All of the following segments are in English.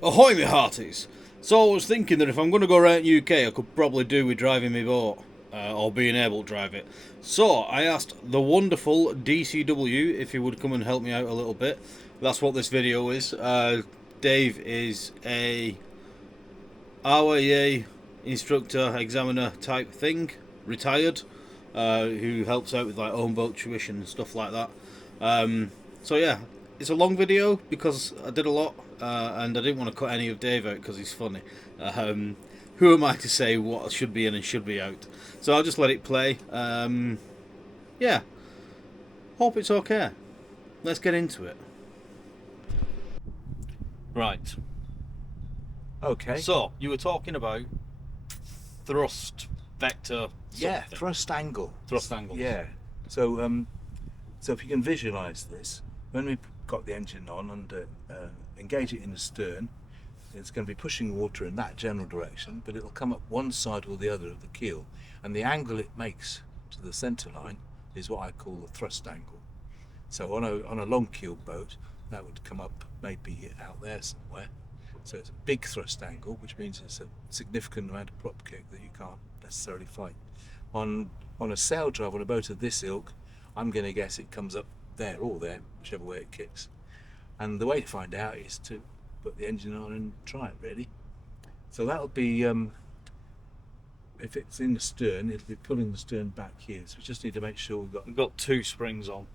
Ahoy, me hearties! So I was thinking that if I'm going to go around UK, I could probably do with driving my boat, or being able to drive it. So I asked the wonderful DCW if he would come and help me out a little bit. That's what this video is. Dave is a RYA instructor, examiner type thing, retired, who helps out with like own boat tuition and stuff like that. So yeah, it's a long video because I did a lot, and I didn't want to cut any of Dave out because he's funny. Who am I to say what should be in and should be out? So I'll just let it play. Yeah, hope it's okay. Let's get into it. Right. Okay. So you were talking about thrust vector. Yeah, something. thrust angle. Thrust angle. Yeah. So, so if you can visualise this, when we've got the engine on and engage it in the stern, it's going to be pushing water in that general direction, but it'll come up one side or the other of the keel, and the angle it makes to the centre line is what I call the thrust angle. So on a long keel boat, that would come up maybe out there somewhere. So it's a big thrust angle, which means it's a significant amount of prop kick that you can't necessarily fight. On a sail drive on a boat of this ilk, I'm going to guess it comes up there or there, whichever way it kicks. And the way to find out is to put the engine on and try it, really. So that'll be, if it's in the stern, it'll be pulling the stern back here. So we just need to make sure We've got two springs on.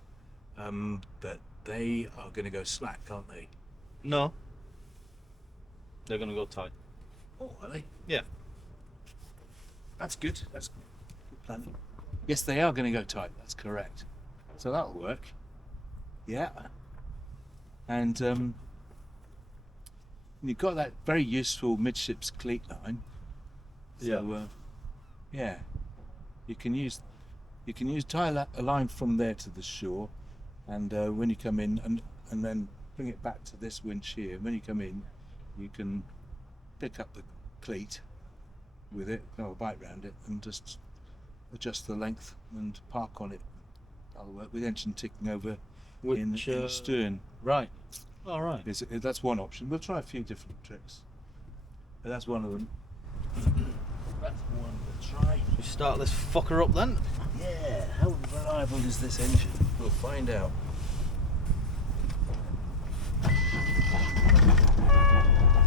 that they are going to go slack, aren't they? No. They're going to go tight. Oh, are they? Yeah. That's good. That's good planning. Yes, they are going to go tight. That's correct. So that'll work. Yeah. And you've got that very useful midships cleat line. So, yeah, you can use tie a line from there to the shore, and when you come in, and then bring it back to this winch here. When you come in, you can pick up the cleat with it, go a bite round it, and just adjust the length and park on it. That'll work with engine ticking over in the stern. Right. All right. That's one option. We'll try a few different tricks, but that's one of them. That's one to try. We start this fucker up then. Yeah, how reliable is this engine? We'll find out.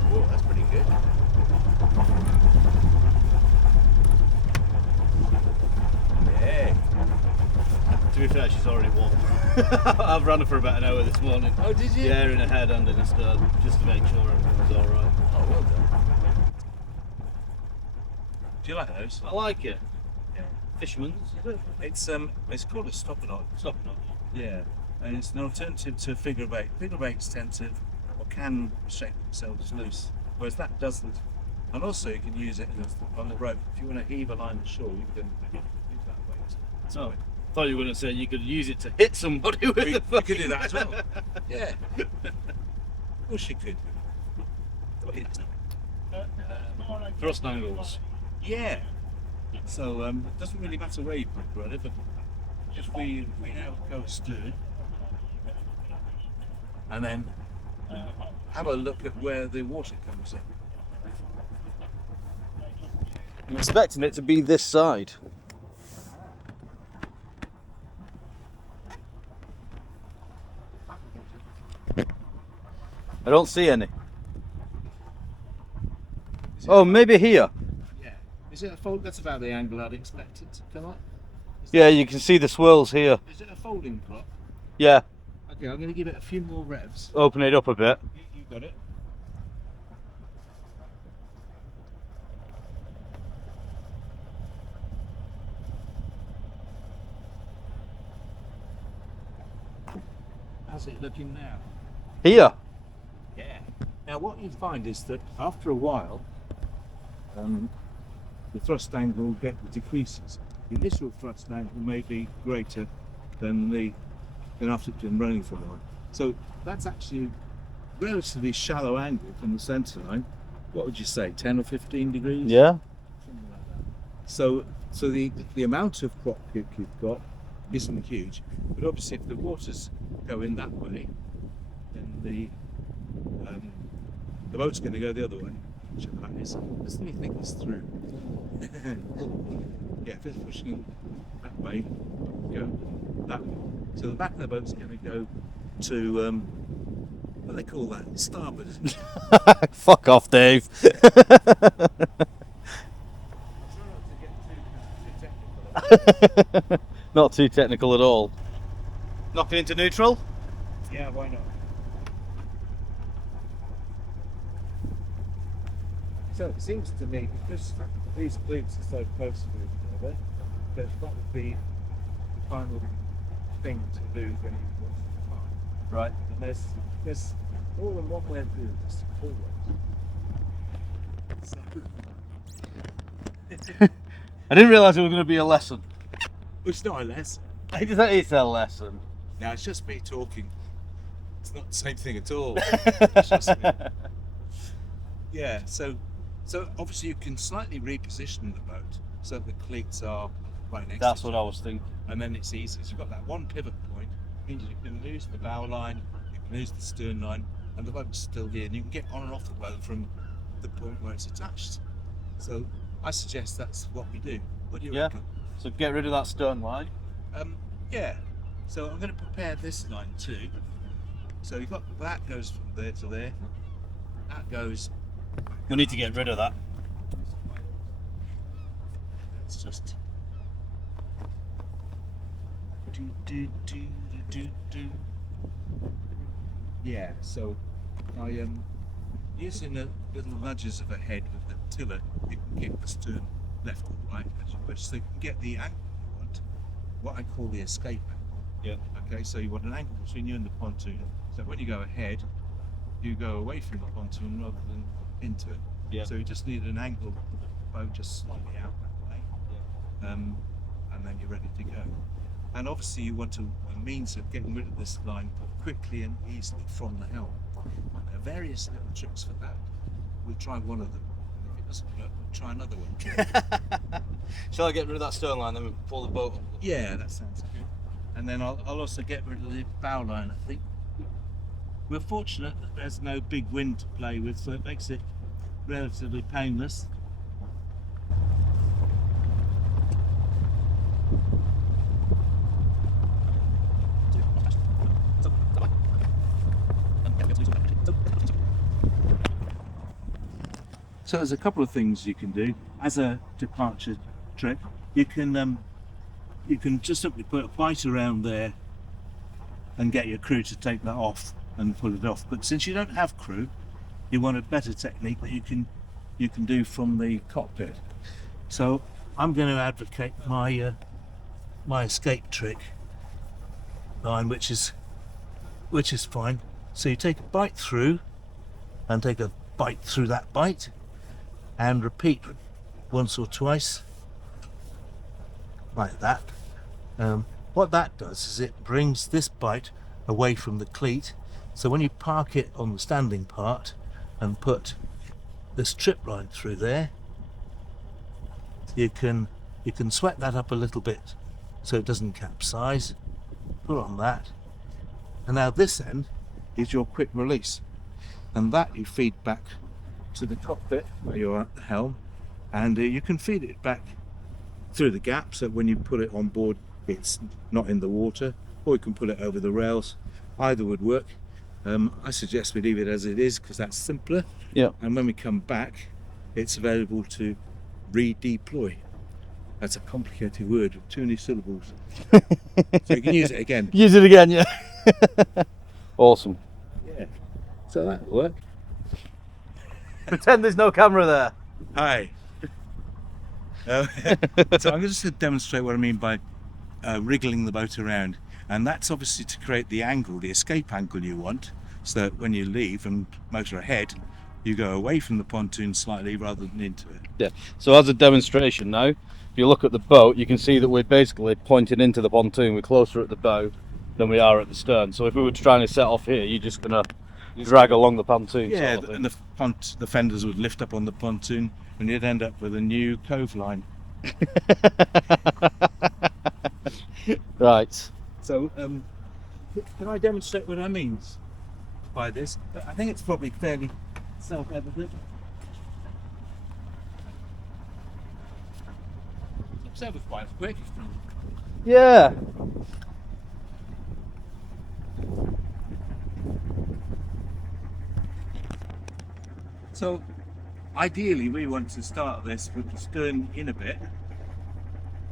Oh, that's pretty good. Yeah. To be fair, she's already warm. I've run her for about an hour this morning. Oh, did you? Yeah, in a head and in a stern, just to make sure everything was all right. Oh, well done. Do you like those? I like it. Yeah. Fisherman's, is it? It's called a stopper knot. Stop not. Yeah, and it's an alternative to figure bait. Figure baits tend to, or can, shake themselves loose, whereas that doesn't. And also you can use it on the rope. If you want to heave a line ashore, you can use that weight. Oh, I thought you were going to say you could use it to hit somebody with You the could do that as well. Yeah. Of course you could. thrust angles. Yeah. So it doesn't really matter where you put rudder, but if we now go astern and then have a look at where the water comes in. I'm expecting it to be this side. I don't see any. Oh, maybe here. Yeah. Is it a fold? That's about the angle I'd expect it to come up. Yeah, you can see the swirls here. Is it a folding prop? Yeah, Okay, I'm going to give it a few more revs. open it up a bit. You got it. How's it looking now? Here. Yeah. Now what you find is that after a while, the thrust angle decreases. The initial thrust angle may be greater than after it's been running for a while. So that's actually a relatively shallow angle from the centre line. What would you say, 10 or 15 degrees? Yeah. Something like that. So the amount of prop kick you've got isn't huge, but obviously if the waters go in that way, then the the boat's going to go the other way. Which that is. Just let me think this through. Yeah, if it's pushing that way, go that way. So the back of the boat's going to go to what do they call that? Starboard, isn't it? Fuck off, Dave. Not too technical at all. Knocking into neutral? Yeah, why not? So it seems to me, because these fleets are so close to each other, that that would be the final thing to do when you watch the car. Right. And there's more than one way of doing this, always. I didn't realise it was going to be a lesson. It's not a lesson. It's a lesson. No, it's just me talking. It's not the same thing at all. It's just me. Yeah, so obviously you can slightly reposition the boat so the cleats are right next That's to what each I was thinking. other. And then it's easy. So you've got that one pivot point, means you can lose the bow line, you can lose the stern line, and the boat's still here, and you can get on and off the boat from the point where it's attached. So I suggest that's what we do. What do you reckon? So get rid of that stern line. Yeah. So I'm going to prepare this line too. So you've got that goes from there to there. That goes. We need to get rid of that. It's just. Yeah. So I using the little nudges of a head with the tiller, you can get the stern left or right as you wish. So you can get the angle you want, what I call the escape angle. Yeah. Okay, so you want an angle between you and the pontoon. So when you go ahead, you go away from the pontoon rather than into it. Yeah. So you just need an angle of the boat just slightly out that way. Yeah. And then you're ready to go. And obviously you want a means of getting rid of this line quickly and easily from the helm. There are various little tricks for that. We'll try one of them. And if it doesn't work, we'll try another one. Shall I get rid of that stern line, then we pull the boat up? Yeah, that sounds good. And then I'll also get rid of the bow line, I think. We're fortunate that there's no big wind to play with, so it makes it relatively painless. So there's a couple of things you can do as a departure trick. You can just simply put a bight around there and get your crew to take that off and pull it off. But since you don't have crew, you want a better technique that you can do from the cockpit. So I'm going to advocate my my escape trick line, which is fine. So you take a bite through and take a bite through that bite and repeat once or twice like that. What that does is it brings this bite away from the cleat, so when you park it on the standing part and put this trip line through there, you can sweat that up a little bit so it doesn't capsize. Put on that, and now this end is your quick release, and that you feed back to the cockpit where you're at the helm, and you can feed it back through the gap, so when you put it on board it's not in the water, or you can put it over the rails. Either would work. I suggest we leave it as it is because that's simpler. Yeah. And when we come back, it's available to redeploy. That's a complicated word with too many syllables. So you can use it again. Use it again, yeah. Awesome. Yeah. So that'll work. Pretend there's no camera there. Hi. So I'm just going to demonstrate what I mean by wriggling the boat around, and that's obviously to create the angle, the escape angle you want, so that when you leave and motor ahead, you go away from the pontoon slightly rather than into it. Yeah. So as a demonstration now, if you look at the boat, you can see that we're basically pointing into the pontoon. We're closer at the bow than we are at the stern. So if we were trying to set off here, you're just going to drag along the pontoon. Yeah, sort of and the fenders would lift up on the pontoon, and you'd end up with a new cove line. Right. So, can I demonstrate what I mean by this? I think it's probably fairly self-evident. That was quite quick. Yeah. So, ideally, we want to start this with the stern in a bit,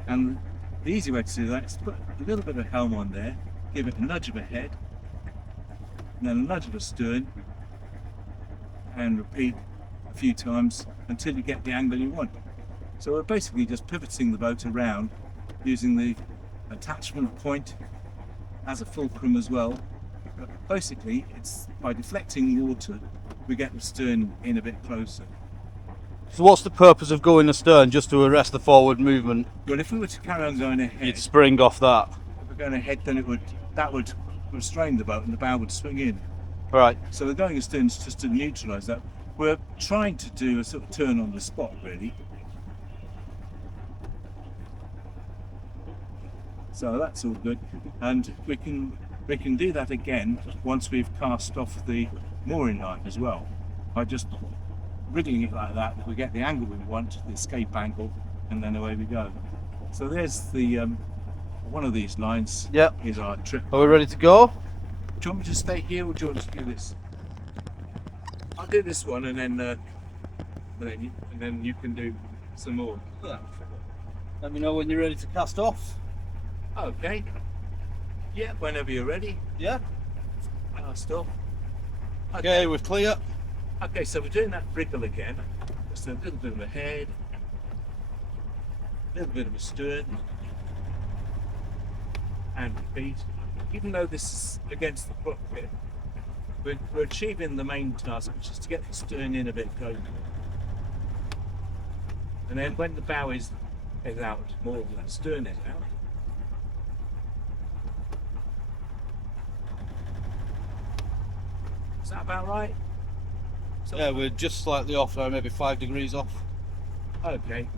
and the easy way to do that is put a little bit of helm on there, give it a nudge of a head, and then a nudge of a stern, and repeat a few times until you get the angle you want. So we're basically just pivoting the boat around using the attachment point as a fulcrum as well. But basically, it's by deflecting water, we get the stern in a bit closer. So what's the purpose of going astern? Just to arrest the forward movement? But if we were to carry on going ahead, You'd spring off that. if we're going ahead, then that would restrain the boat and the bow would swing in. Right. So the going astern is just to neutralise that. We're trying to do a sort of turn on the spot, really. So that's all good, and we can do that again once we've cast off the mooring line as well, by just wriggling it like that. We get the angle we want, the escape angle, and then away we go. So there's the one of these lines. Yep. Is our trip. Are we ready to go? Do you want me to stay here, or do you want to do this? I'll do this one, and then you can do some more. Let me know when you're ready to cast off. Okay. Yeah, whenever you're ready. Yeah. Cast off. Okay, we're clear. Okay, so we're doing that wriggle again. Just a little bit of a head, a little bit of a stern, and repeat. Even though this is against the cockpit, we're achieving the main task, which is to get the stern in a bit closer. And then when the bow is out more than that stern is out, is that about right? So, Yeah, we're just slightly off now, maybe 5 degrees off. okay.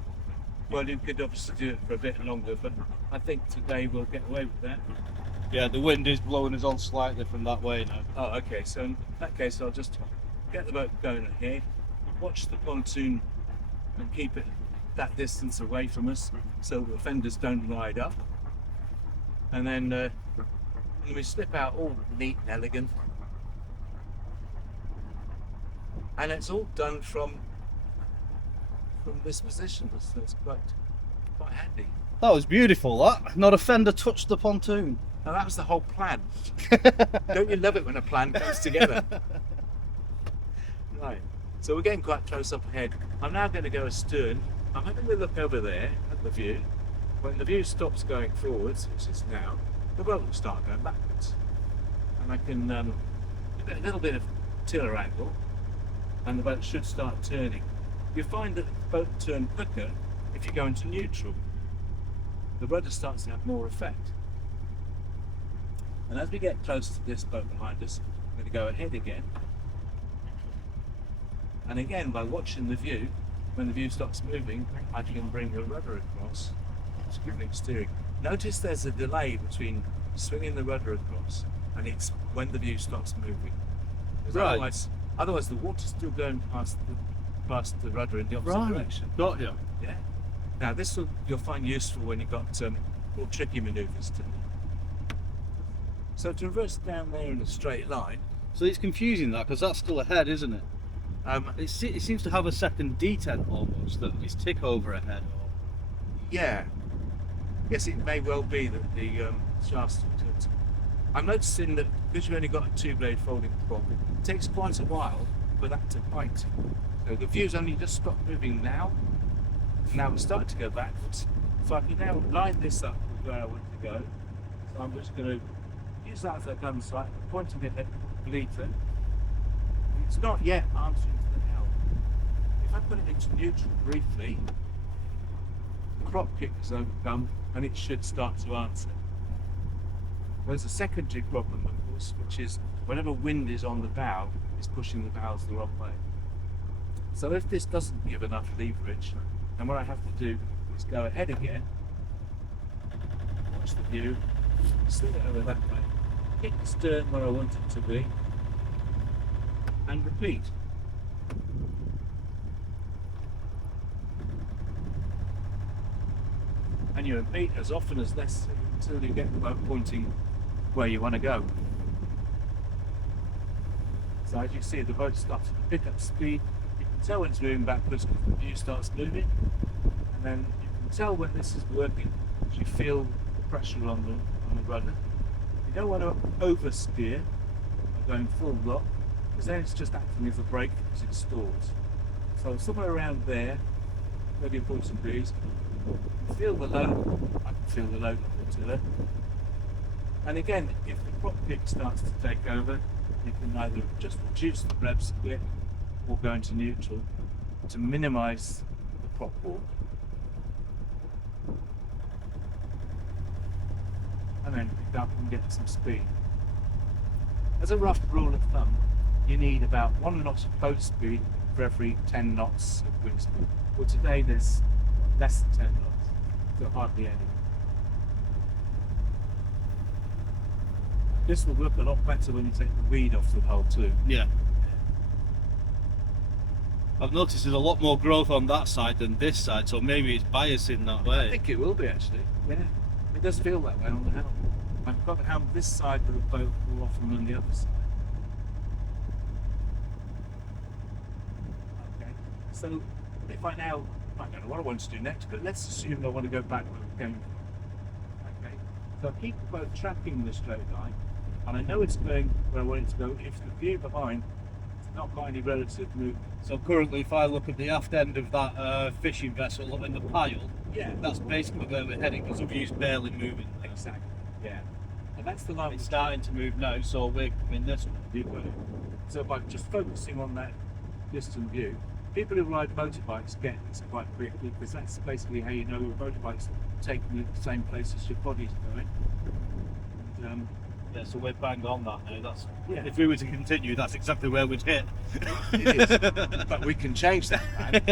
Well, you could obviously do it for a bit longer, but I think today we'll get away with that. Yeah, the wind is blowing us on slightly from that way now. Oh, okay. So in that case, I'll just get the boat going ahead, watch the pontoon, and keep it that distance away from us so the fenders don't ride up. And then when we slip out all neat and elegant. And it's all done from this position, so it's quite handy. That was beautiful, that. Not a fender touched the pontoon. Now that was the whole plan. Don't you love it when a plan comes together? Right, so we're getting quite close up ahead. I'm now going to go astern. I'm having a look over there at the view. When the view stops going forwards, which is now, the boat will start going backwards. And I can get a little bit of tiller angle, and the boat should start turning. You find that the boat will turn quicker if you go into neutral. The rudder starts to have more effect. And as we get close to this boat behind us, I'm going to go ahead again. And again, by watching the view, when the view stops moving, I can bring the rudder across, giving steering. Notice there's a delay between swinging the rudder across and it's when the view stops moving. Right. Otherwise the water's still going past the rudder in the opposite direction. Got you. Yeah. Now this you'll find useful when you've got more tricky manoeuvres to do. So to reverse down there in a straight line. So it's confusing that, because that's still ahead, isn't it? It seems to have a second detent almost, that is tick over ahead. Yeah. Yes, it may well be that the shaft's tilted. I'm noticing that because you've only got a 2-blade folding prop, it takes quite a while for that to bite. So the view's only just stopped moving now. Now we're starting to go backwards. So I can now line this up where I want to go. So I'm just going to use that as a gun sight, pointing it at the bleater. It's not yet answering to the helm. If I put it into neutral briefly, the crop kick has overcome and it should start to answer. There's a secondary problem, of course, which is whenever wind is on the bow, it's pushing the bows the wrong way. So if this doesn't give enough leverage, then what I have to do is go ahead again, watch the view, slip it over that way, hit the stern where I want it to be, and repeat. and you repeat as often as necessary until you get the boat pointing where you want to go. So as you see, the boat starts to pick up speed. You can tell when it's moving backwards because the view starts moving, and then you can tell when this is working because you feel the pressure on the rudder. You don't want to oversteer by going full lock, because then it's just acting as a brake because it stalls. So somewhere around there, 30 or 40 degrees, you feel the load. I can feel the load on the tiller. And again, if the prop kick starts to take over, you can either just reduce the revs a bit or go into neutral to minimise the prop walk. And then pick up and get some speed. As a rough rule of thumb, you need about 1 knot of boat speed for every 10 knots of wind speed. Well, today there's less than 10 knots, so hardly any. This will look a lot better when you take the weed off the hull too. Yeah. I've noticed there's a lot more growth on that side than this side, so maybe it's biasing that way. I think it will be actually. Yeah, it does feel that way on the helm. I've got the helm this side of the boat more often than the other side. Okay, so if I don't know what I want to do next, but let's assume I want to go back where we're going from. Okay, so I keep the boat tracking the straight line, and I know it's going where I want it to go if the view behind has not got any relative movement. So currently, if I look at the aft end of that fishing vessel up in the pile, Yeah, that's basically where we're heading because the view's barely moving. exactly. Yeah, and that's the line It's starting to move now, so we're coming this way. You've got it. So by just focusing on that distant view, people who ride motorbikes get this quite quickly because that's basically how you know your motorbike's taking you to the same place as your body's going. And, Yeah, so we're bang on that now. That's Yeah. If we were to continue, that's exactly where we'd hit. it is, but we can change that, man.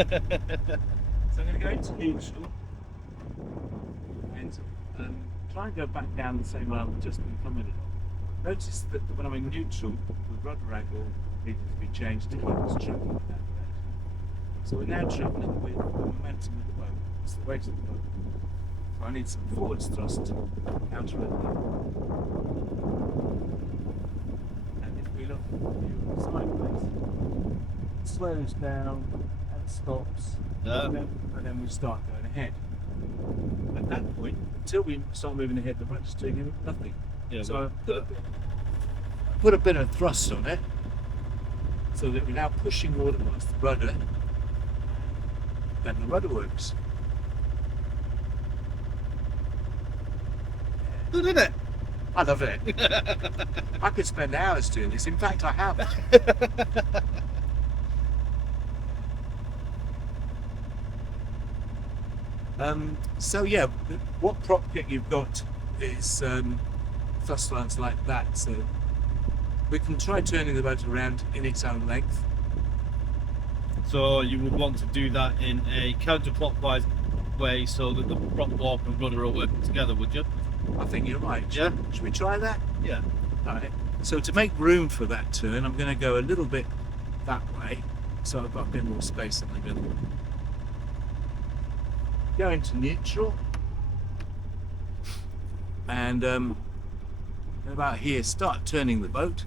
So I'm going to go into neutral and try and go back down the same way I've just been coming in. Notice that when I'm in neutral, the rudder angle needed to be changed to keep us travelling in that direction. So we're now travelling with the momentum of the boat. It's the weight of the boat. So I need some forwards thrust to counteract that. And if we look sideways, it slows down and stops, Yeah. and then we start going ahead. At that point, until we start moving ahead, the rudder's doing nothing. Yeah, So I put a bit of thrust on it, so that we're now pushing water past the rudder, then the rudder works. Good, isn't it? I love it. I could spend hours doing this. In fact, I have. So yeah, what prop kit you've got is thrust lines like that. So we can try turning the boat around in its own length. So you would want to do that in a counterclockwise way so that the prop walk and rudder are working together, would you? I think you're right. Yeah. Should we try that? Yeah. Right. So to make room for that turn, I'm going to go a little bit that way, so I've got a bit more space in the middle. Go into neutral, and about here, start turning the boat,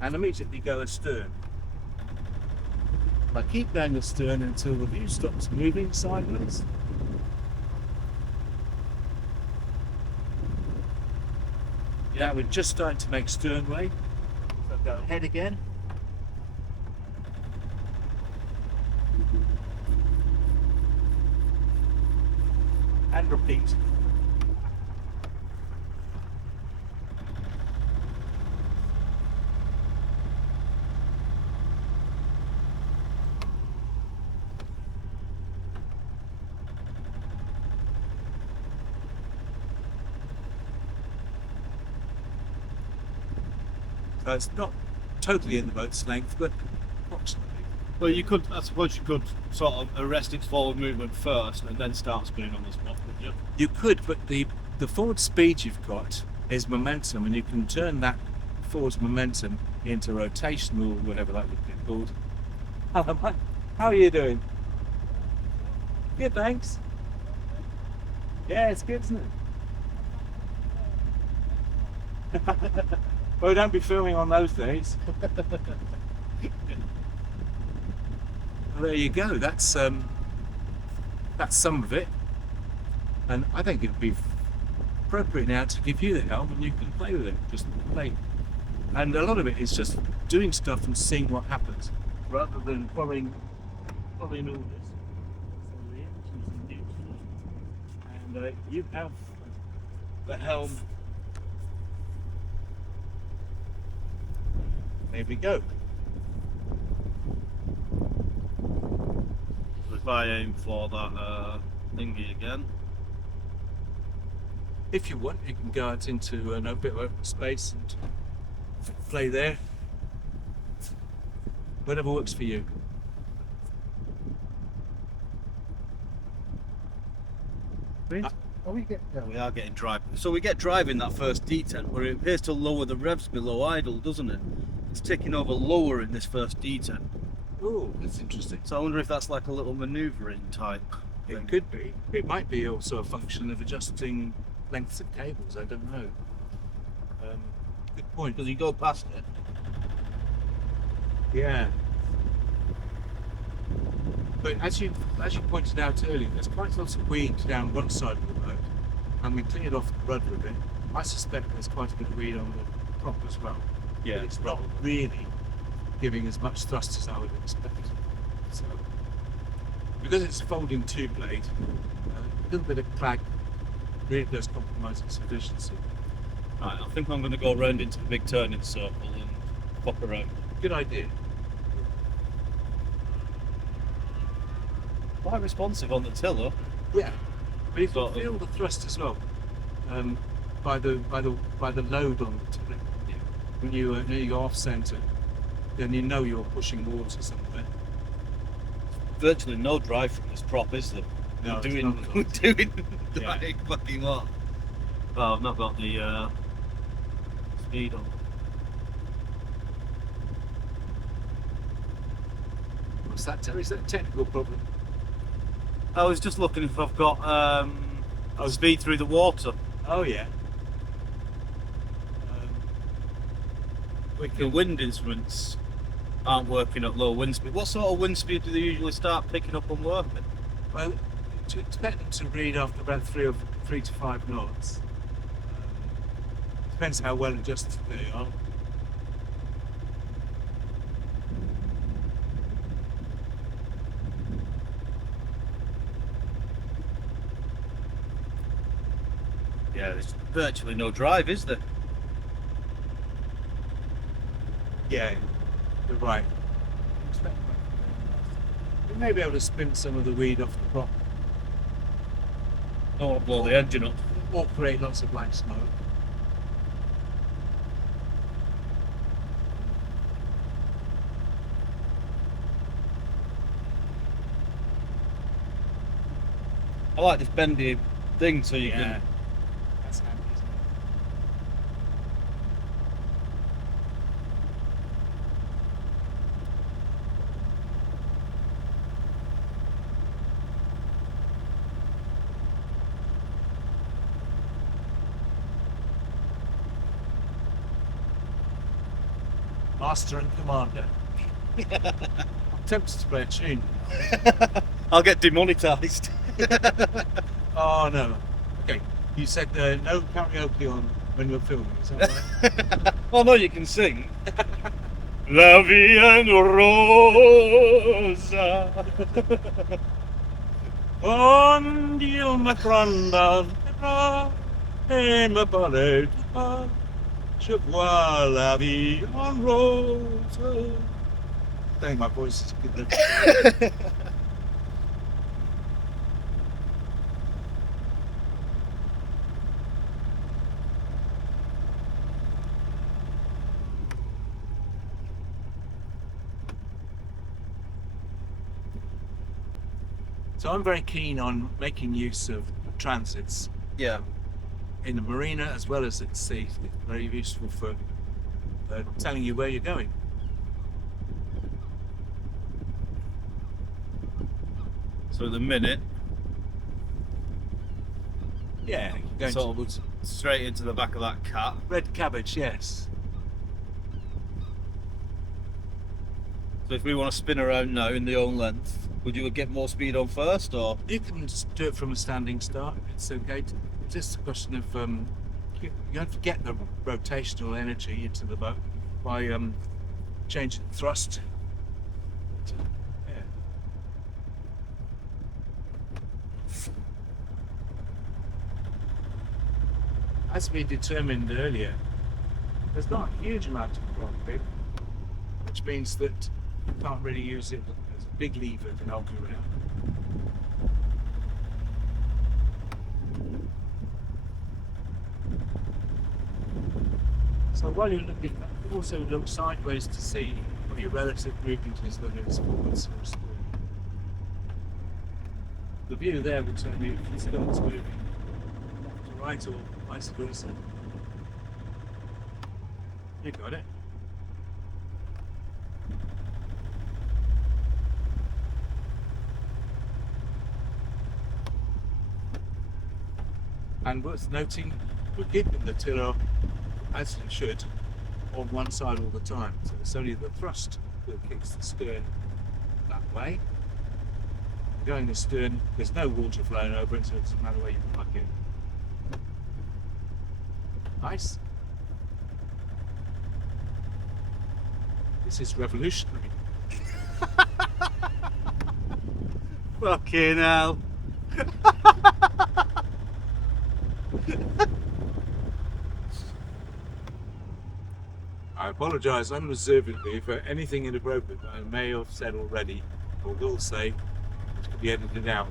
and immediately go astern. I keep going astern until the view stops moving sideways. Yeah, we're just starting to make stern way. So go ahead again. And repeat. So it's not totally in the boat's length, but approximately. Well, I suppose you could sort of arrest its forward movement first and then start spinning on the spot, couldn't you? You could, but the forward speed you've got is momentum, and you can turn that forward momentum into rotational, whatever that would be called. Hello, Mike. How are you doing? Good, thanks. Yeah, it's good, isn't it? Well, don't be filming on those days. Well, there you go. That's some of it, and I think it'd be appropriate now to give you the helm and you can play with it. Just play, and a lot of it is just doing stuff and seeing what happens, rather than following orders. So the engine's in neutral, and you have the helm. There we go. If I aim for that thingy again. If you want, you can go out into a bit of open space and play there. Whatever works for you. We are getting drive. So we get driving that first detent, where it appears to lower the revs below idle, doesn't it? It's ticking over lower in this first detent. Oh, that's interesting. So I wonder if that's like a little manoeuvring type thing. It could be. It might be also a function of adjusting lengths of cables. I don't know. Good point. Because you go past it. Yeah. But as you pointed out earlier, there's quite lots of weed down one side of the boat, and we cleared off the rudder a bit. I suspect there's quite a bit of weed on the prop as well. Yeah. But it's not really giving as much thrust as I would expect. So, because it's folding two blade, a little bit of clag really does compromise its efficiency. Right, I think I'm going to go around into the big turning circle and pop around. Good idea. Quite responsive on the tiller. Yeah, but you can Sort of. feel the thrust as well by the load on the tiller. Yeah. When you go off centre, then you know you're pushing water somewhere. Virtually no drive from this prop, is there? No, we're it's doing not at all. we're doing Yeah. like fucking lot. Well, I've not got the speed on. What's that, Terry? Is that a technical problem? I was just looking if I've got speed through the water. Oh yeah. We The can. wind instruments aren't working at low wind speed. What sort of wind speed do they usually start picking up and working? Well, to expect them to read after about 3 to 5 knots. Depends how well adjusted they are. Yeah, there's virtually no drive, is there? Yeah, you're right. We may be able to spin some of the weed off the prop, Don't want to blow the engine up. or create lots of black smoke. I like this bendy thing so you Yeah, can. that's handy, isn't it? Master and Commander. I'm tempted to play a tune. I'll get demonetised. Oh no. Okay, you said no karaoke on when we're filming, is that right? Oh no, you can sing. La vie en rosa. On Dio m'attenda e me paraît je vois la vie en rose. I think my voice is good. So I'm very keen on making use of transits Yeah. in the marina as well as at sea. It's very useful for telling you where you're going. So at the minute, Yeah, going So towards straight into the back of that cat. red cabbage, yes. So if we want to spin around now in the own length, would you get more speed on first, or? You can just do it from a standing start. It's okay. It's just a question of you have to get the rotational energy into the boat by changing the thrust. Yeah. As we determined earlier, there's not a huge amount of cockpit, which means that you can't really use it as a big lever to help you around. So while you're looking, also look sideways to see what your relative movement is, whether it's forwards or stern. The view there will tell you if the stern's moving left to right or vice versa. You got it. And worth noting, we're keeping the tiller, as you should, on one side all the time. So it's only the thrust that kicks the stern that way. Going astern, there's no water flowing over it, so it doesn't matter where you plug it. Nice. This is revolutionary. Fucking hell. I apologise unreservedly for anything inappropriate that I may have said already, or will say, which could be edited out.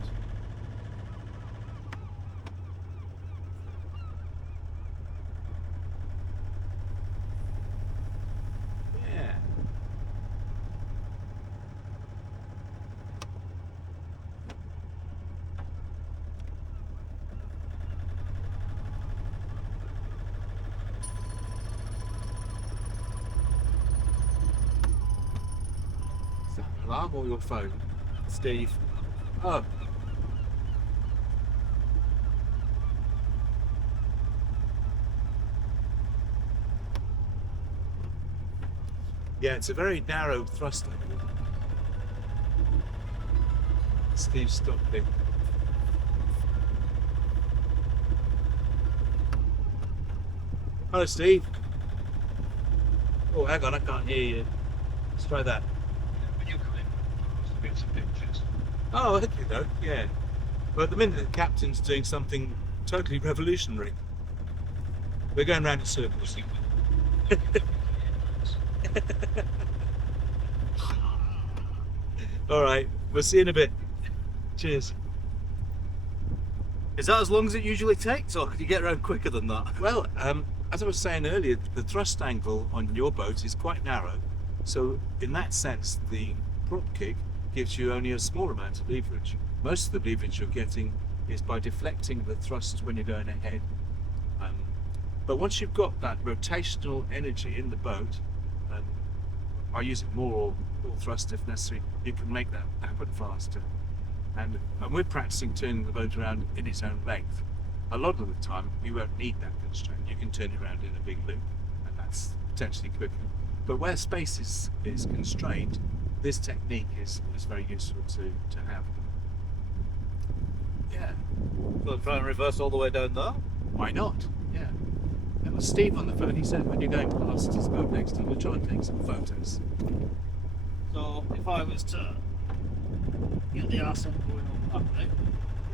Yeah. Is that an alarm or your phone? Steve. Oh. Yeah, it's a very narrow thrust angle. Steve stopped it. Hello, Steve. Oh, hang on, I can't hear you. Let's try that. When you come in, to get some pictures. Oh, okay, though, yeah. But at the minute, the captain's doing something totally revolutionary. We're going round in circles. All right, we'll see you in a bit. Cheers. Is that as long as it usually takes, or can you get around quicker than that? Well, as I was saying earlier, the thrust angle on your boat is quite narrow. So in that sense, the prop kick gives you only a small amount of leverage. Most of the leverage you're getting is by deflecting the thrust when you're going ahead. But once you've got that rotational energy in the boat, by using more or thrust if necessary, you can make that happen faster. And we're practicing turning the boat around in its own length. A lot of the time, you won't need that constraint. You can turn it around in a big loop, and that's potentially quicker. But where space is constrained, this technique is very useful to have. Yeah. So try and reverse all the way down there. Why not? Yeah. There was Steve on the phone. He said when you're going past his boat next time, we'll try and take some photos. So if I was to get the arse end going on that way.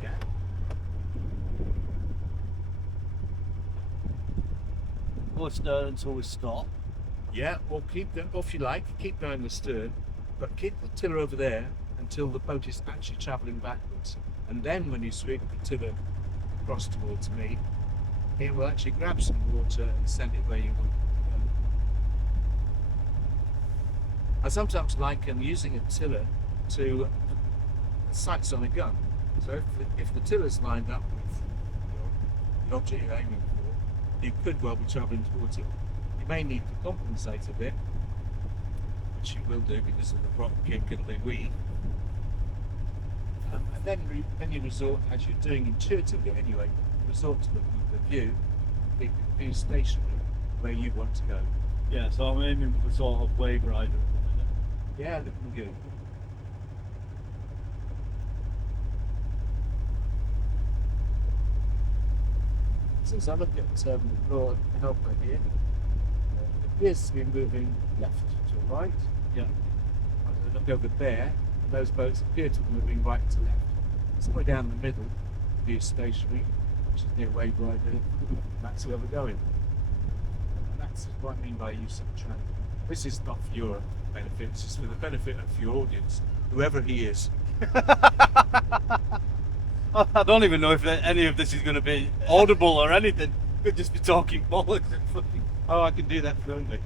Yeah. Go astern until we stop. Yeah, or keep them, if you like, keep going the stern, but keep the tiller over there until the boat is actually travelling backwards. And then when you sweep the tiller across towards me, it will actually grab some water and send it where you want it to go. I sometimes liken using a tiller to sights on a gun. So if the tiller's lined up with the object you're aiming for, you could well be travelling towards it. You may need to compensate a bit, which you will do because of the prop kick and the weave. And then you resort, as you're doing intuitively anyway, resort to looking at the view, keep the view stationary where you want to go. Yeah, so I'm aiming for sort of wave rider at the minute. Yeah, looking good. So as I look at the floor helper here, it appears to be moving left to right. Yeah. As I look over there, those boats appear to be moving right to left. Somewhere down the middle, view stationary, which is near wave rider. That's where we're going. And that's what I mean by use of track. This is not for your benefit, it's just for the benefit of your audience, whoever he is. I don't even know if any of this is going to be audible or anything. Could just be talking bollocks and fucking. Oh, I can do that fluently.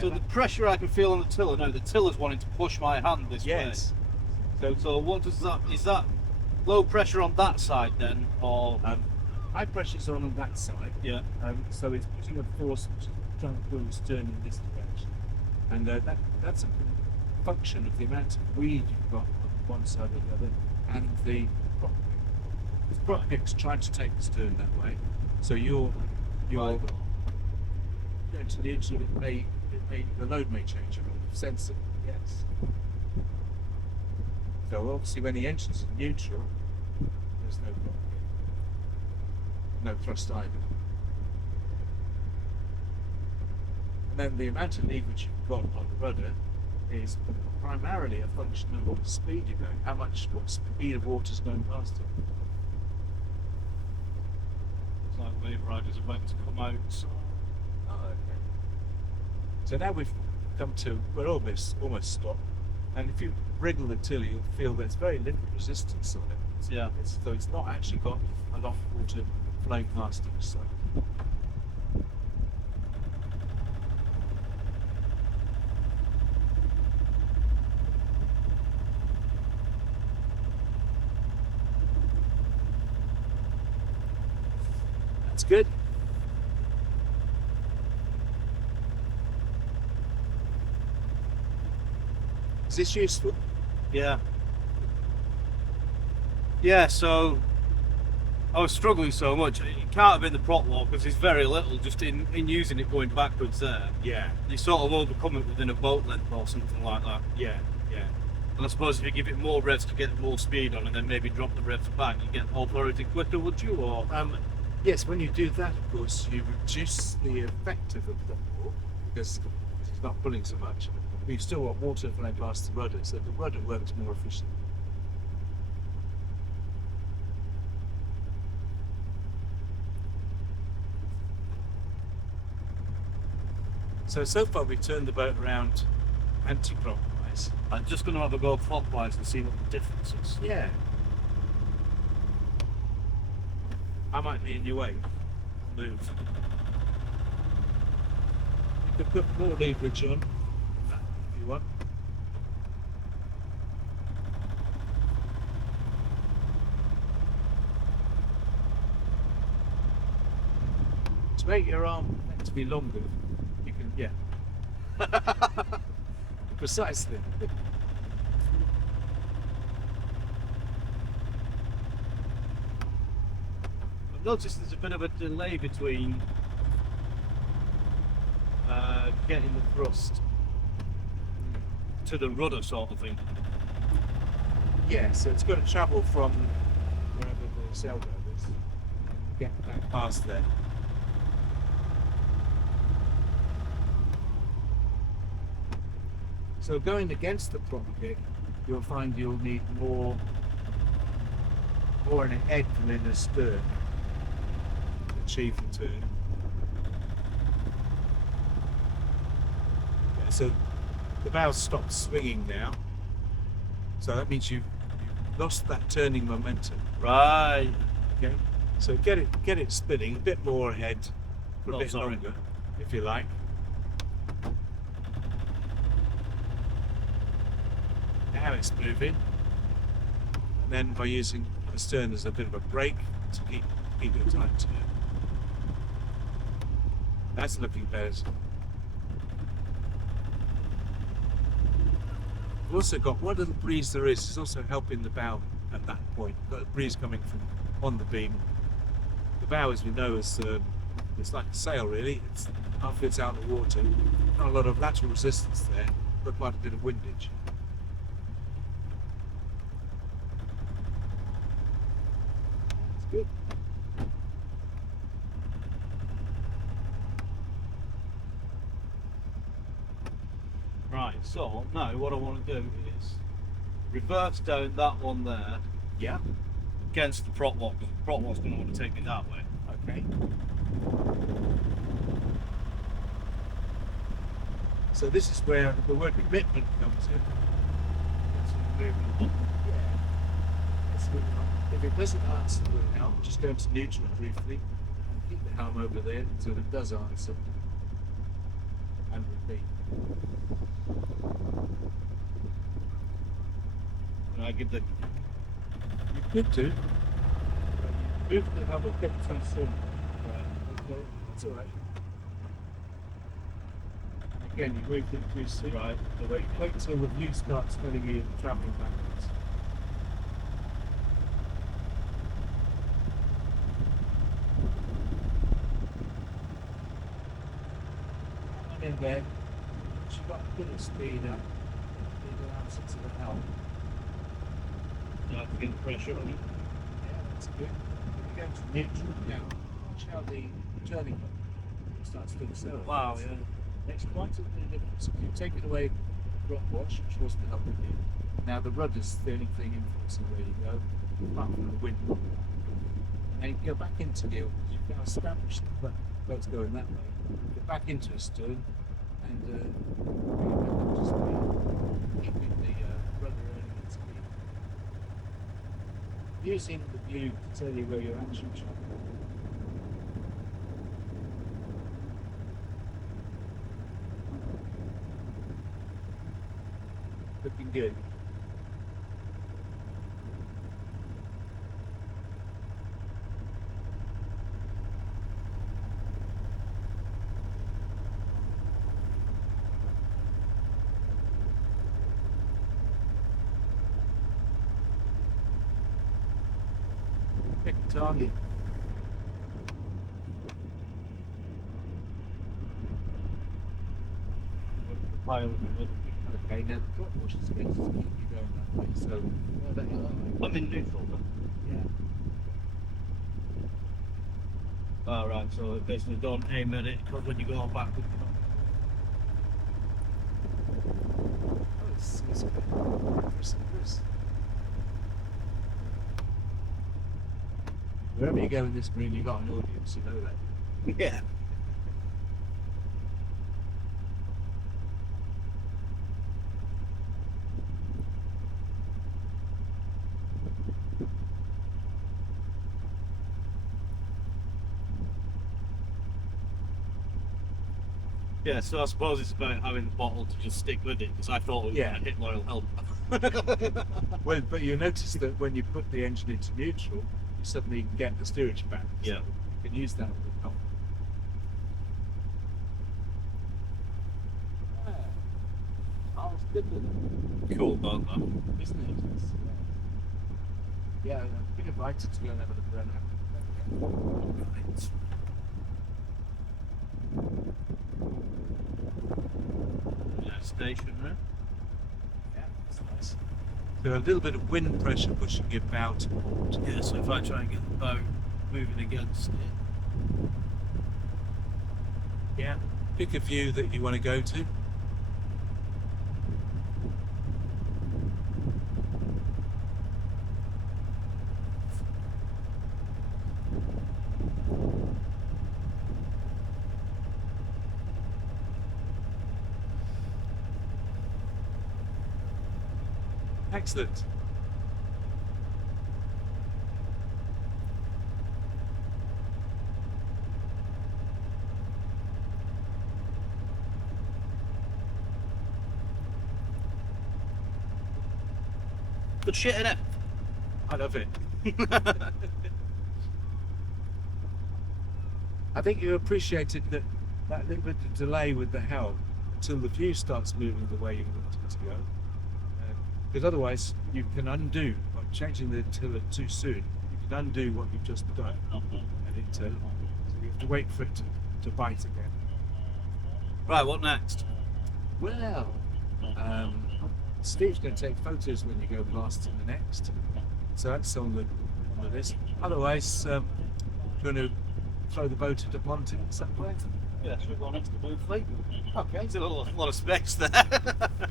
So the pressure I can feel on the tiller now, the tiller's wanting to push my hand this yes. way. So what does that, is that low pressure on that side then, or? High pressure's on that side. Yeah. So it's putting a force which is trying to pull the stern in this direction. And that's a function of the amount of weed you've got on one side or the other and the prop pick. The prop pick's trying to take the stern that way. So you're going to the edge of it, the load may change a little, sensor, yes. So obviously when the engine's in neutral, there's no prop pick. No thrust either. And then the amount of leverage you've got on the rudder is primarily a function of what speed you're going, what speed of water's going past it. It's like wave riders about to come out. Oh, okay. So now we've come to, we're almost stopped. And if you wriggle the tiller, you'll feel there's very little resistance on it. Yeah. So it's not actually got a lot of water flowing past it. So. That's good. Is this useful? Yeah. Yeah, so I was struggling so much. It can't have been the prop lock because there's very little just in using it going backwards there. Yeah. You sort of overcome it within a boat length or something like that. Yeah. Yeah. And I suppose if you give it more revs to get more speed on and then maybe drop the revs back, you get authority quicker, would you? Or Yes, when you do that, of course, you reduce the effect of the prop lock because it's not pulling so much. But you still want water flowing past the rudder, so the rudder works more efficiently. So far we've turned the boat around anti-clockwise. I'm just going to have a go clockwise and see what the difference is. Yeah. I might be in your way. Move. You could put more leverage on if you want. To make your arm to be longer, you can, yeah. Precisely. I've noticed there's a bit of a delay between getting the thrust to the rudder sort of thing. Yeah, so it's got to travel from wherever the sailboat is and get back past there. So going against the prop kick, you'll find you'll need more in a head than in a stern to achieve the turn. Yeah, so the bow stops swinging now. So that means you've lost that turning momentum. Right. Okay. So get it spinning a bit more ahead for a bit longer, if you like. Now it's moving, and then by using the stern as a bit of a brake to keep it tight to it. That's looking better. We've also got what little breeze there is also helping the bow at that point. We've got a breeze coming from on the beam. The bow, as we know, is it's like a sail really. It's after it's out of the water. Not a lot of lateral resistance there, but quite a bit of windage. That's good. Right, so now what I want to do is reverse down that one there Yeah. against the prop lock. The prop lock's going to want to take me that way. Okay. So this is where the word commitment comes in. Yeah. If it doesn't answer the helm, just go into neutral briefly and keep the helm over there until it does answer. And repeat. And I give the You could do. But you move the helm a bit too soon. Right. Okay. That's alright. Again, you moved it too soon. right. Wait till the view starts telling you the travelling backwards. In there, she got a bit of speed up. It allows it to the helm. I can get the pressure on it. Yeah, that's good. If you go to neutral now, watch how the turning starts to accelerate. Wow, yeah. Makes quite a bit of difference. If you take it away drop wash, which wasn't helping you. Now the rudder's the only thing influencing where you go, apart from the wind. And you go back into gear, you've now established the boat's going that way. Go back into a stern and bring it back up to speed, keeping the rudder earning its speed. Using the view to tell you where you're actually traveling. Looking good. Pick a target. Pilot. Okay, now the drop wash is going to keep you going that way, so where that you are. I'm in neutral then. Yeah. Oh, right, so basically don't aim at it because when you go backwards, Oh, it's good. Chris. Wherever you go in this marine, you've got an audience, you know that. yeah. Yeah, so I suppose it's about having the bottle to just stick with it, because I thought it was Yeah. going to hit Loyal Help. Well, but you notice that when you put the engine into neutral, you suddenly get the steerage back. So Yeah. you can use that with help. Oh, it's good, Cool boat, though. isn't it? Yeah, I've been invited to go and have a look around. Right. Yeah, stationary. Yeah, that's nice. So a little bit of wind pressure pushing your bow towards. Yeah, so if I try and get the boat moving against it. Yeah. Pick a view that you want to go to. Excellent. Good shit, innit? I love it. I think you appreciated that that little bit of delay with the helm until the view starts moving the way you want it to go. Because otherwise you can undo, by changing the tiller too soon, you can undo what you've just done. And it, so you have to wait for it to bite again. Right, what next? Well, Steve's going to take photos when you go past to the next. So that's on the list. Otherwise, I'm going to throw the boat at a pontoon somewhere. Yeah, should we go next to Blue Fleet? Okay. There's a lot of space there.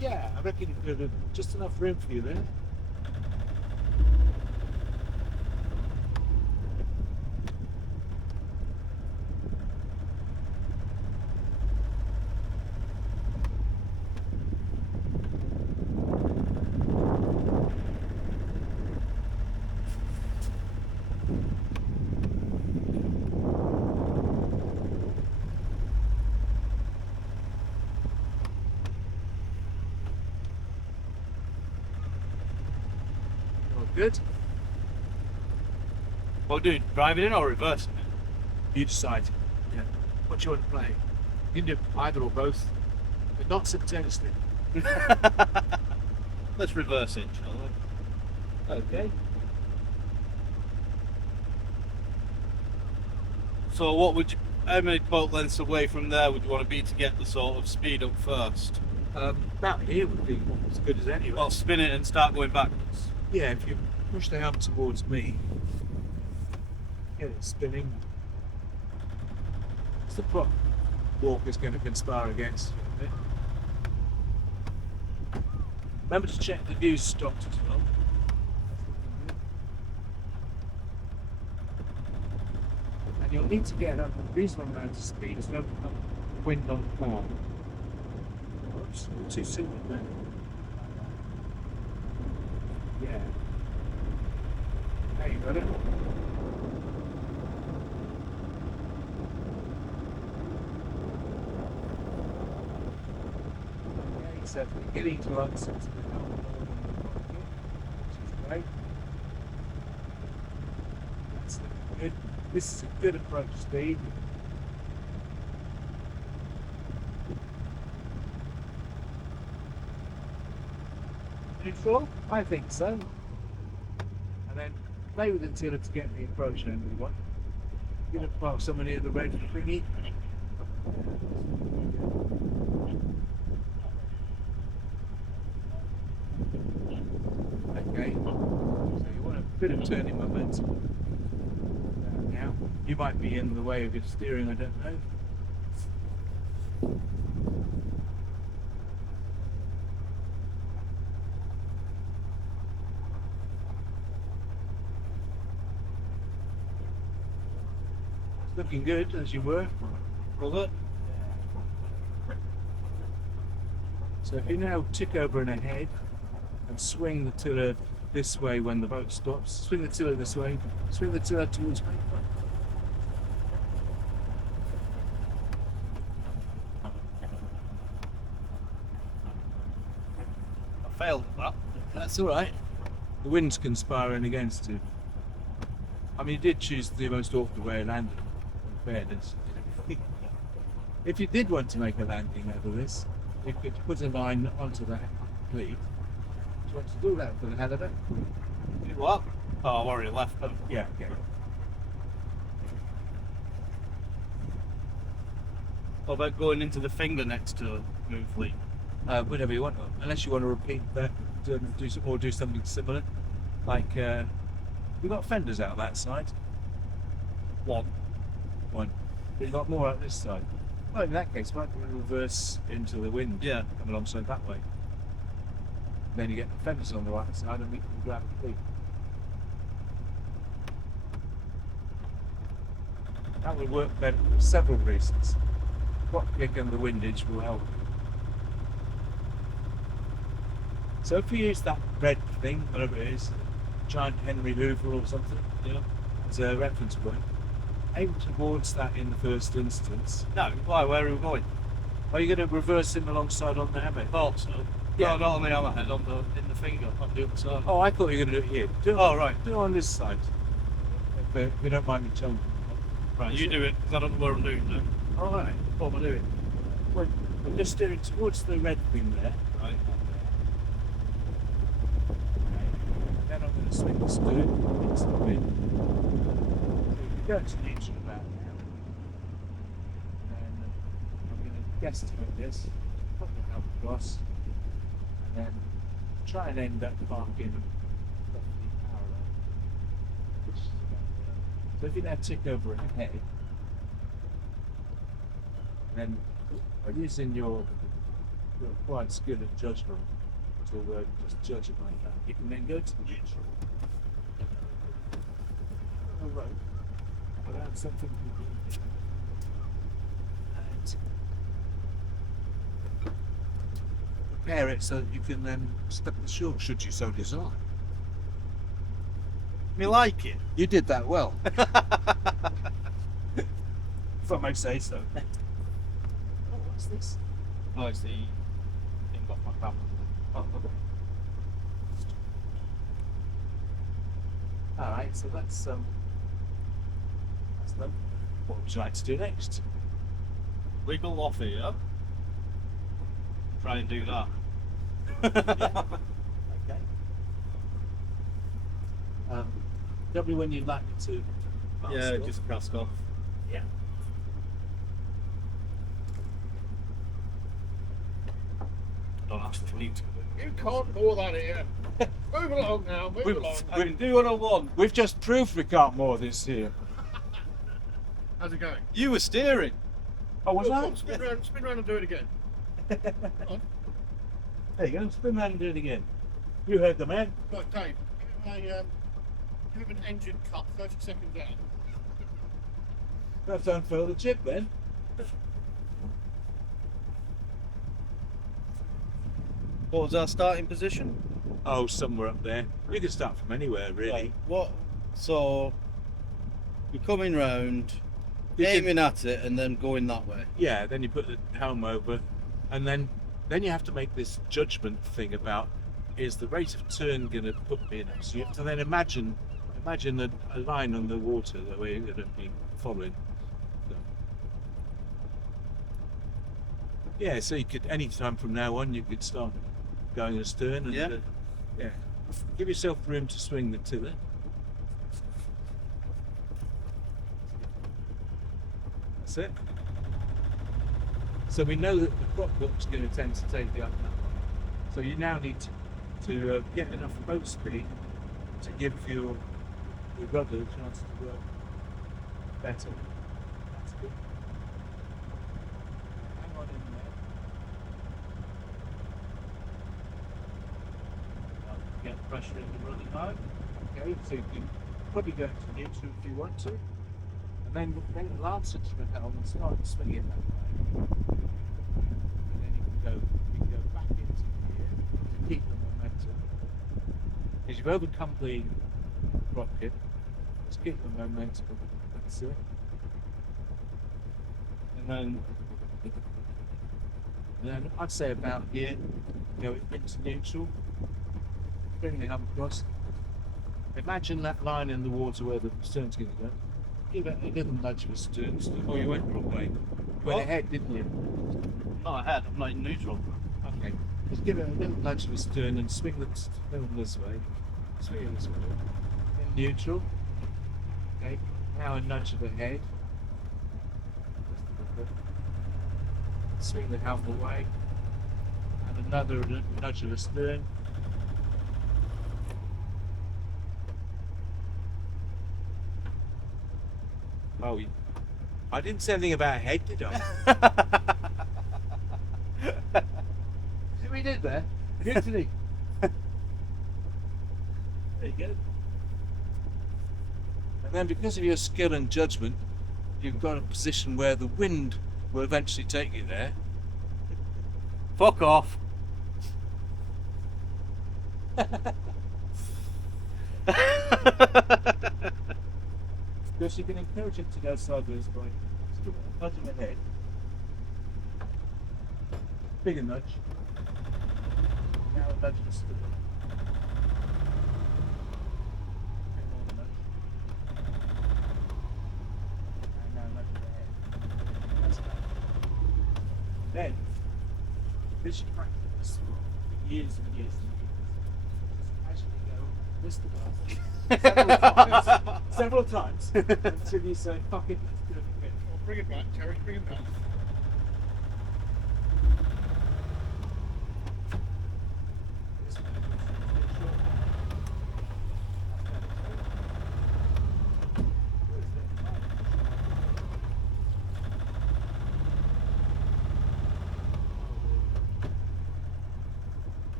Yeah, I reckon you've got just enough room for you there. Good. What do you do? Drive it in or reverse You decide. Yeah. What do you want to play? You can do either or both, but not simultaneously. it? Let's reverse it, shall we? Okay. So what would you, how many boat lengths away from there would you want to be to get the sort of speed up first? About here would be as good as any. Well, spin it and start going backwards. Yeah, if you push the helm towards me, get it spinning. It's the prop walk is going to conspire against you a bit. Remember to check the view's stopped as well. And you'll need to get up a reasonable amount of speed as well as wind on the car. Oops, too soon, isn't it? Yeah. There you got it. Okay, so we're getting to answer to the helm, which is great. That's looking good. This is a good approach speed. Neutral? I think so. And then play with the tiller to get the approach angle you want. You're going to park somewhere near the red thingy. Okay. So you want a bit of turning momentum. Now, you might be in the way of your steering, I don't know. Looking good as you were. Roll it. So if you now tick over and ahead and swing the tiller this way when the boat stops, swing the tiller this way, swing the tiller towards me. I failed at that. That's all right. The wind's conspiring against you. I mean, you did choose the most awkward way of landing, in fairness. If you did want to make a landing out of this, you could put a line onto that cleat. Do you want to do that for the hell of it? Do what? Oh, I've already left them. Yeah, okay. What about going into the finger next to Moon Fleet? Whatever you want, unless you want to repeat that, do something similar. Like, we've got fenders out that side. One. We've got more out this side. Well, in that case, might be reverse into the wind. Yeah. Come alongside that way. Then you get the fenders on the right side and we can grab the fleet. That would work better for several reasons. What kick and the windage will help. So if we use that red thing, whatever it is, giant Henry Hoover or something, Yeah. as a reference point, aim towards that in the first instance. No, why? Where are we going? Are you going to reverse him alongside on the hammock? Thought so. Yeah. No, not on the hammerhead, in the finger, on the other side. Oh, I thought you were going to do it here. Do it, Oh, right. Do it on this side. If you don't mind me telling you. Right, you do it, because I don't know what I'm doing now. All right. What we're doing? We're just steering towards the red thing there. Right. Okay. Then I'm going to swing the stern into the wind. So you go to neutral about now. And I'm going to guesstimate this, put the helm across, and then try and end up parking roughly parallel. Which is about there. So if you now tick over ahead, then by using your acquired skill and judgment to just judge it like that, you can then go to neutral on a road without something completely and prepare it so that you can then step the shore should you so desire. Me like it. You did that well. If I may say so. Oh, what's this? Oh, it's the thing off my camera. Oh, okay. Alright, so that's done. What would you like to do next? Wiggle off here. Try and do that. Okay. Tell me when you'd like me to. Yeah, stop. just cast off. Yeah. I don't actually need to. You can't moor that here. Move along now, move We've- along. I can do what I want. We've just proved we can't moor this here. How's it going? You were steering. Oh, was Come I? on, spin round and do it again. There you go, spin round and do it again. You heard the man. Right, Dave, give him an engine cut 30 seconds down. Let's unfurl the chip then. What was our starting position? Oh, somewhere up there. You can start from anywhere, really. Right, what? So we're coming round, You can- aiming at it, and then going that way. Yeah, then you put the helm over, and then you have to make this judgment thing about, is the rate of turn going to put me in it? So you have to then imagine a line on the water that we're going to be following. So, yeah, so you could, any time from now on, you could start going astern and Yeah. yeah, give yourself room to swing the tiller. That's it. So we know that the prop book's going to tend to take the up that way. So you now need to get enough boat speed to give your rudder a chance to work better. That's good. Hang on in there. Get pressure in the rudder now. Okay, so you can probably go to neutral if you want to. And then lance it to the helm and start swinging that way. And then you can go back into gear to keep the momentum. As you've overcome the rocket, just keep the momentum. That's it. And then I'd say about here, go into neutral, bring the helm across. Imagine that line in the water where the stern's going to go. Give it a little nudge of a stern. Oh, you went the wrong way. You went ahead, didn't you? Not ahead, I'm not in neutral. Okay. Just give it a little nudge of a stern and swing the film this way. Swing it this way. In neutral. Okay. Now a nudge of the head. Swing the helm away. And another nudge of the stern. Oh, I didn't say anything about head, did I? See what he did there? Didn't he? There you go. And then because of your skill and judgment, you've got a position where the wind will eventually take you there. Fuck off. Because you can encourage it to go sideways by just a nudge of the head. Bigger nudge. Now a nudge of the stern. And more nudge. And now a nudge of the head. That's that. then, because you practice for years and years and years, just casually go, Mr. Barth, several times, until you say, fuck it, let's do it again. Well, bring it back, Terry, bring it back.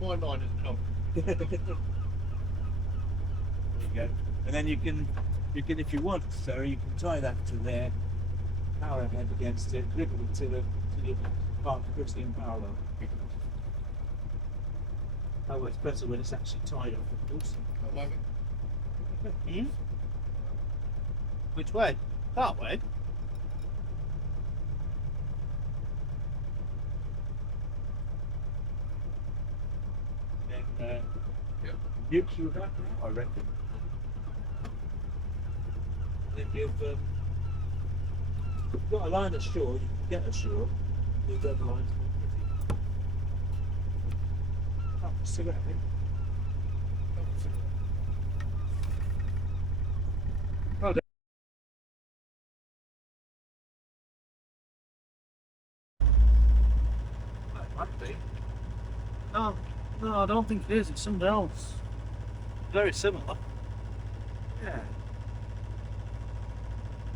My line is come. There you go. And then you can, if you want, so you can tie that to there, power head against it, grip it to the part gripping in parallel. That works better when it's actually tied up, of course. I love it. Hmm? Which way? That way? Then Yep. neutral that now, I reckon. Then you've got a line ashore, you can get ashore, with other lines more pretty. Oh, cigarette, I think. Well done. That might be. No, I don't think it is. It's something else. Very similar. Yeah.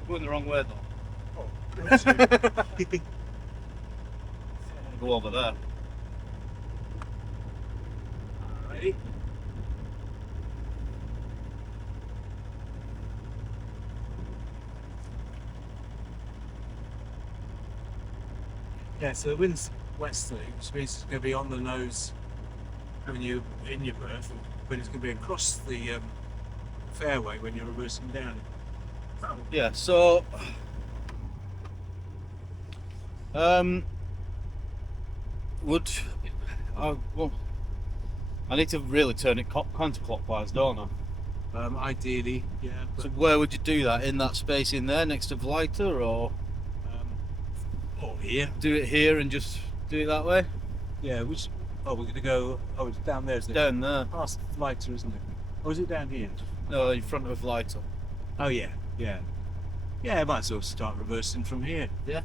We're going the wrong way though. Oh, Go over there. Alrighty. Yeah, so the wind's westerly, which means it's going to be on the nose when you're in your berth, but it's going to be across the fairway when you're reversing down. Yeah, so I need to really turn it counterclockwise, don't I? Ideally, yeah. But, So where would you do that? In that space in there next to Vliter, or or here. do it here and just do it that way? Yeah, which, we're going to go, it's down there, isn't it? Down there. Past the lighter, isn't it? Or is it down here? No, in front of Vliter. Oh, yeah, yeah. Yeah, I might as well start reversing from here. Yeah.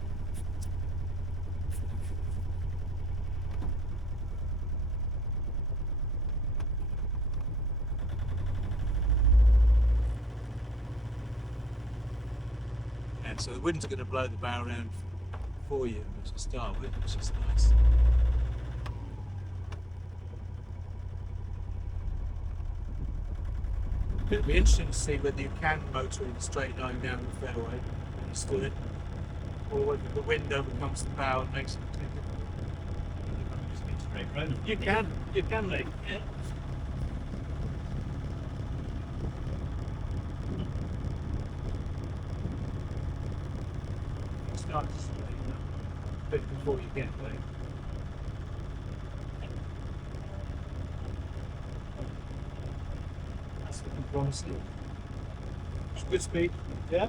And so the wind's going to blow the bow around for you to start with, which is nice. It'll be interesting to see whether you can motor in a straight line down the fairway when you stood, or whether the wind overcomes the bow and makes it Just get straight round. You can, Lee. Yeah. Start to straighten up a bit before you get there. That's looking promising. It's good speed. Yeah.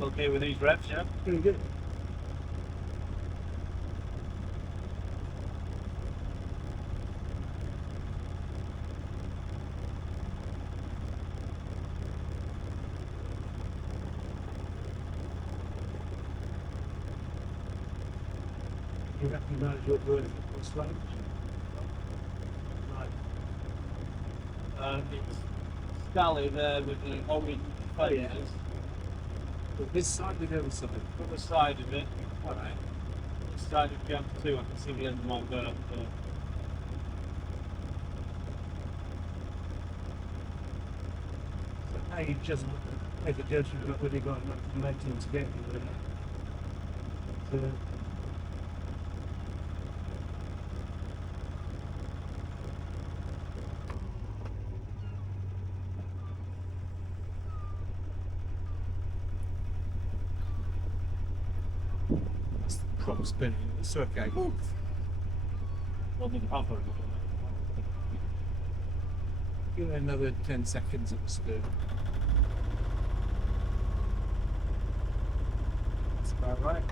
Okay with these reps, yeah? Pretty good. You recognise your word for slow? Right. It's Scally there with the orange faders. But this side with the other side. From the side of it, alright. This side of jump 2, I can see the end of my berth. So how you just make a judgment of whether you've got enough momentum to get you there. So That's the prop spinning. It's okay. Well, the cover. Give it another 10 seconds at the stern. That's about right.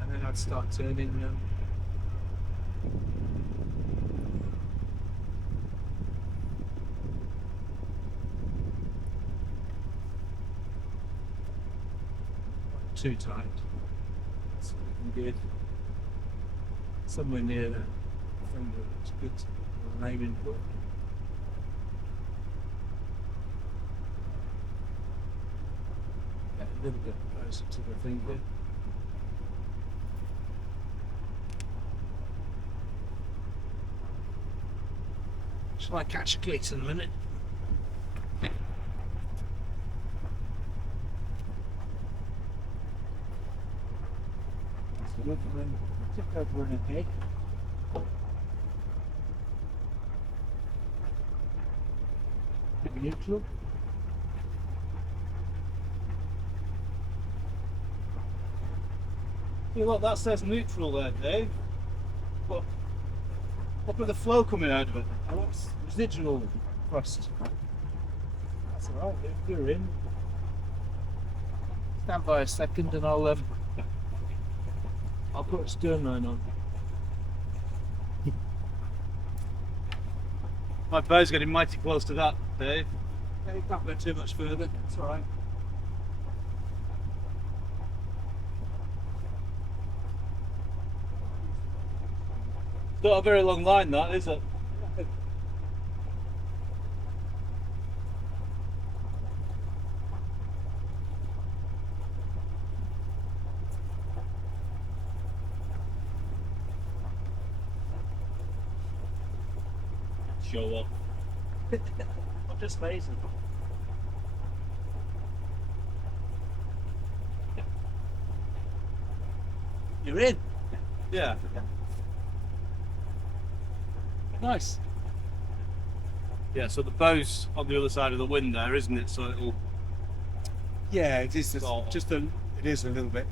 And then I'd start turning. 2 tight. That's looking good. Somewhere near the finger looks good. We're aiming for. Get a little bit closer to the finger. Shall I catch a cleat in a minute? So look and then tip over and ahead. Neutral. See, look, that says neutral there, Dave. But look at the flow coming out of it. And what's residual thrust? That's alright, you're in. Stand by a second and I'll put a stern line on. My bow's getting mighty close to that, Dave. Yeah, you can't go too much further, it's alright. It's not a very long line, that, is it? Show off. I'm just amazing. You're in. Yeah. Nice. Yeah, so the bow's on the other side of the wind there, isn't it? So it'll. Yeah, it is So- it is a little bit.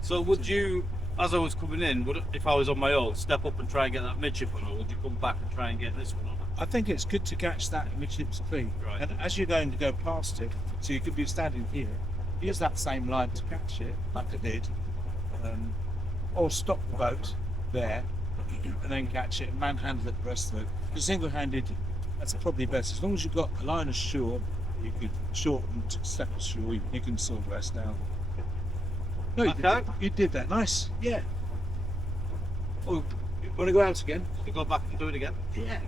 So would you, as I was coming in, if I was on my own, step up and try and get that midshipman, or would you come back and try and get this one on? I think it's good to catch that midship's clean. Right. And as you're going to go past it, so you could be standing here, use that same line to catch it, like I did, or stop the boat there, and then catch it and manhandle it the rest of it. Because single-handed, that's probably best. As long as you've got a line ashore, you could shorten to step ashore, you can sort the rest down. No, you did that. Nice. Yeah. Oh, you want to go out again? You go back and do it again? Yeah.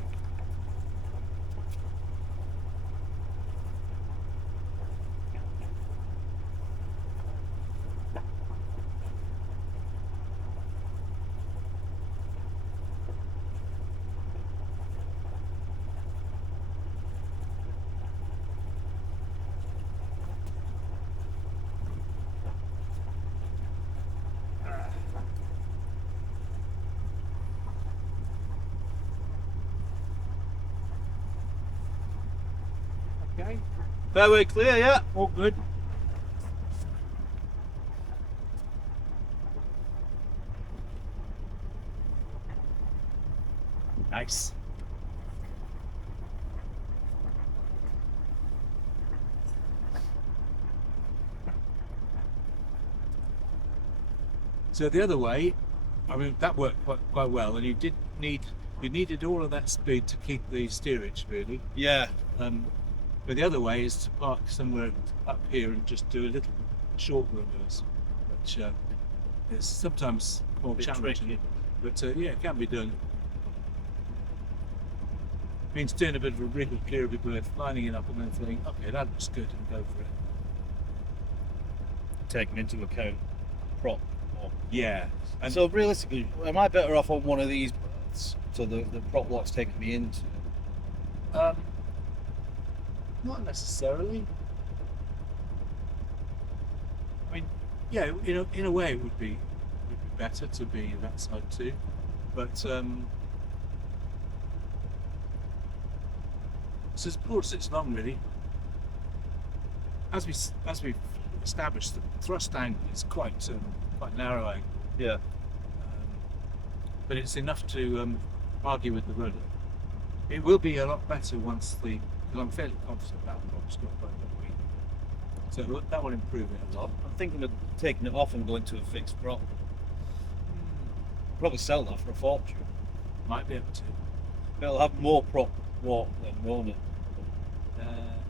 Okay. Fairway clear, yeah? All good. Nice. So the other way, I mean, that worked quite well, and you needed all of that speed to keep the steerage really. Yeah. But the other way is to park somewhere up here and just do a little short reverse, which is sometimes more Bit challenging. tricky. But yeah, it can be done. Means doing a bit of a wriggle, clear of the berth, lining it up, and then thinking, okay, that looks good, and go for it. Taking into account prop. Yeah. And So realistically, am I better off on one of these berths? So the prop lock's taking me into. not necessarily. I mean, yeah, in a way, it would be better to be that side too, but so it's broad 6 long really. As we established the thrust angle is quite narrowing, Yeah. but it's enough to argue with the rudder. It will be a lot better once because I'm fairly confident that prop's got about that week. So that will improve it a lot. I'm thinking of taking it off and going to a fixed prop. Probably sell that for a fortune. Might be able to. It'll have more prop walk than won't it?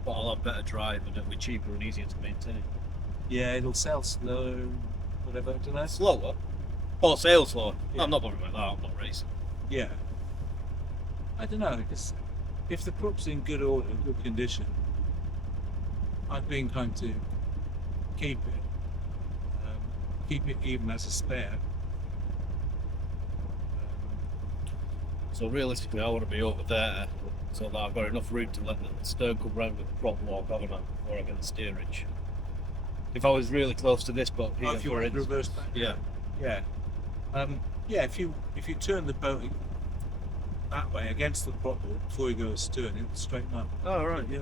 But I'll have better drive and it'll be cheaper and easier to maintain. Yeah, it'll sail slow, whatever, don't know. Slower? Or sail slower? Yeah. I'm not bothered about that, I'm not racing. Yeah. I don't know, because if the prop's in good order, good condition, I'd be inclined to keep it even as a spare. So realistically I want to be over there so that I've got enough room to let the stern come round with the prop walk, haven't I, before I get the steerage. If I was really close to this boat here, If you want to reverse back. yeah. Yeah. Yeah, if you turn the boat that way against the prop wall before you go astern, it'll straighten up. Oh right, yeah.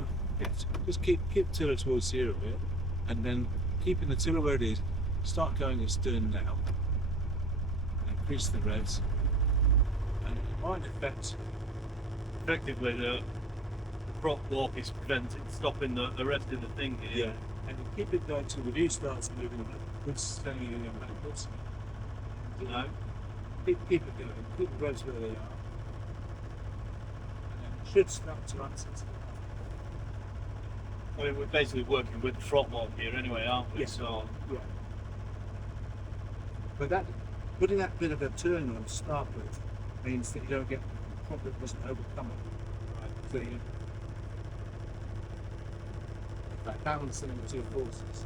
Just keep tiller towards zero a bit, and then keeping the tiller where it is, start going astern now. Increase the revs, and it might affect. Effectively the prop walk is stopping the rest of the thing here. Yeah, and you keep it going till the view starts moving backwards, staying in backwards. You know, keep it going, keep the revs where they are, and then it should start to answer. I mean, we're basically working with the front walk here anyway, aren't we? Yeah. So Yeah. But putting that bit of a turn on to start with means that you don't get the prop that doesn't overcome it. Right. So you like balancing the two forces.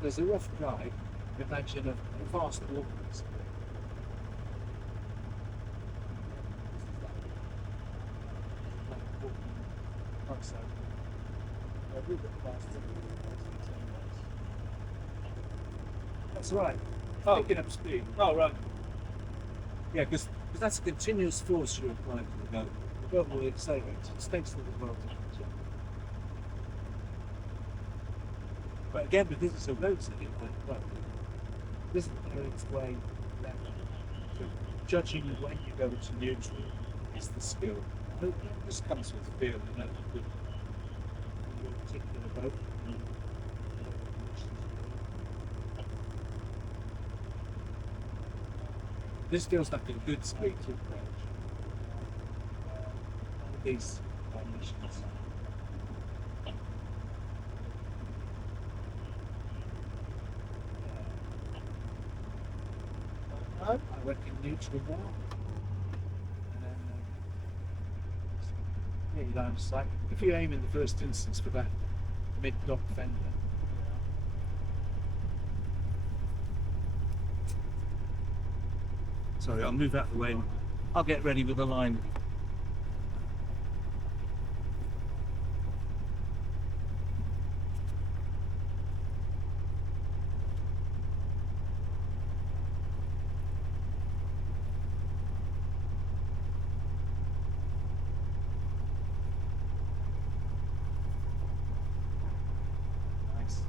There's a rough guy, imagine a fast walk. That's right. Oh. Picking up speed. oh right. Yeah, because that's a continuous force you're applying to the boat. The boat will accelerate. It stays to the world. But again, because it's a rotating boat, this isn't going its way left. So judging when you go to neutral is the skill. This comes with feel, you know, with your particular boat. This feels like a good speed to approach. These missions. I reckon neutral now. And then, yeah, you don't sight. If you aim in the first instance for that mid-dock fender. Sorry, I'll move out of the way. I'll get ready with the line. Nice.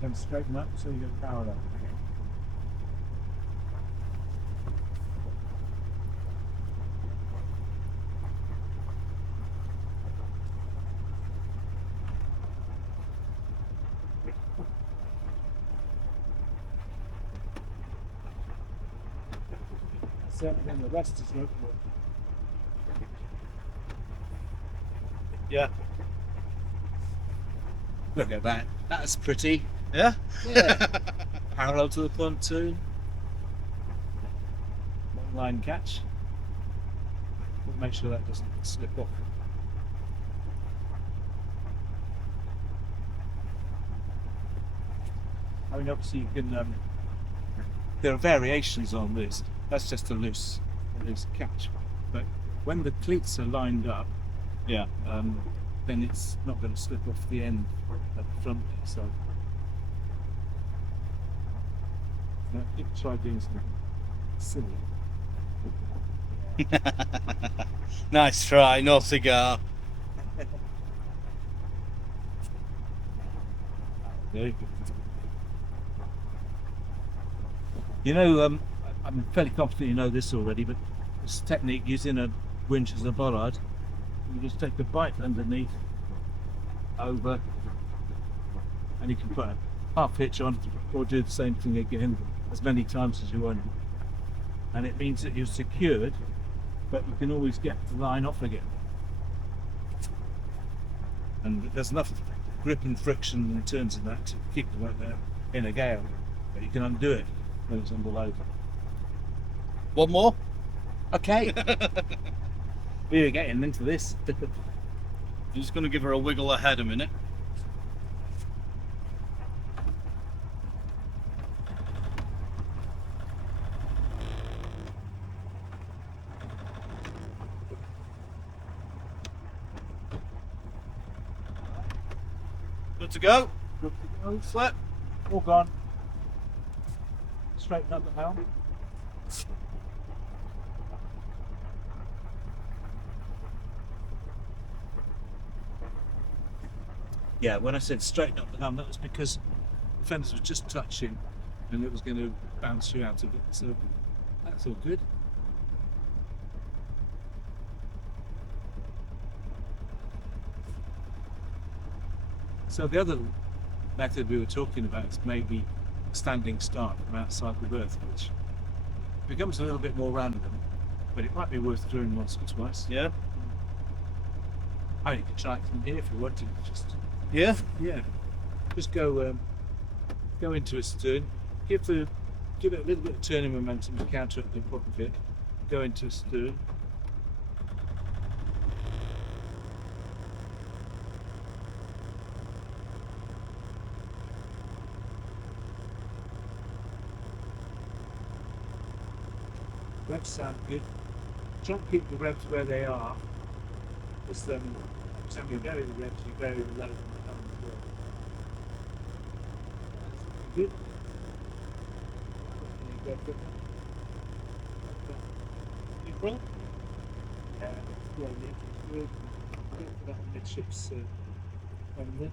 Then straighten up so you get parallel. Certainly, the rest is rope work. Yeah. Look at that. That's pretty. Yeah? Yeah. Parallel to the pontoon. One line catch. We'll make sure that doesn't slip off. I mean, obviously you can. There are variations on this. That's just a loose catch. But when the cleats are lined up, Yeah. then it's not going to slip off the end at the front there. So now, you can try doing something silly. Nice try, no cigar. Very good. You know, I'm fairly confident you know this already, but this technique using a winch as a bollard, you just take the bight underneath, over, and you can put a half hitch on, or do the same thing again as many times as you want. And it means that you're secured, but you can always get the line off again. And there's enough grip and friction and turns in that to keep the boat there in a gale, but you can undo it when it's under load. One more? Okay. We were getting into this. I'm just going to give her a wiggle ahead a minute. Good to go. Good to go. Slip. All gone. Straighten up the helm. Yeah, when I said straighten up the helm, that was because the fenders were just touching and it was going to bounce you out of it. So that's all good. So the other method we were talking about is maybe a standing start from outside the berth, which becomes a little bit more random, but it might be worth doing once or twice. Yeah. Oh, you can try it from here if you want to. Just Yeah. just go into a stern, give it a little bit of turning momentum to counter up the bottom of it. Go into a stern. Revs sound good. Try and keep the revs where they are. Just so you vary the revs, you vary the load and the helm as well. That's good. And you go for that. April? Yeah, good. Go for that midships on there.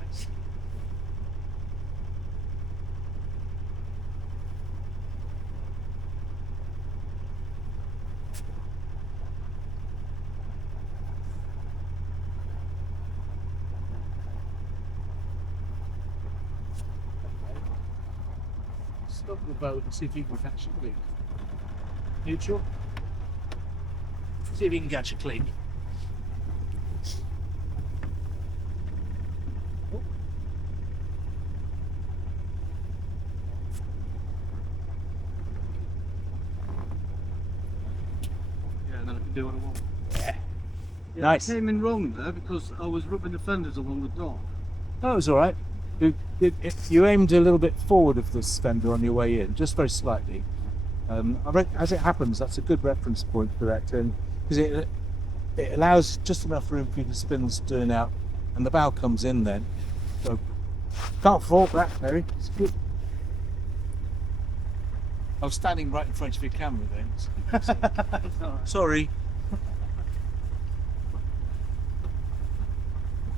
Nice. Stop the boat and see if you can catch a clean. Neutral. See if you can catch a clean. Oh. Yeah, and then I can do what I want. Yeah, Nice. nice. I came in wrong there because I was rubbing the fenders along the dock. Oh, it was all right. You aimed a little bit forward of this fender on your way in, just very slightly. As it happens, that's a good reference point for that turn because it allows just enough room for you to spin the stern out, and the bow comes in then. So can't fault that, Harry. It's good. I was standing right in front of your camera then. So- Sorry.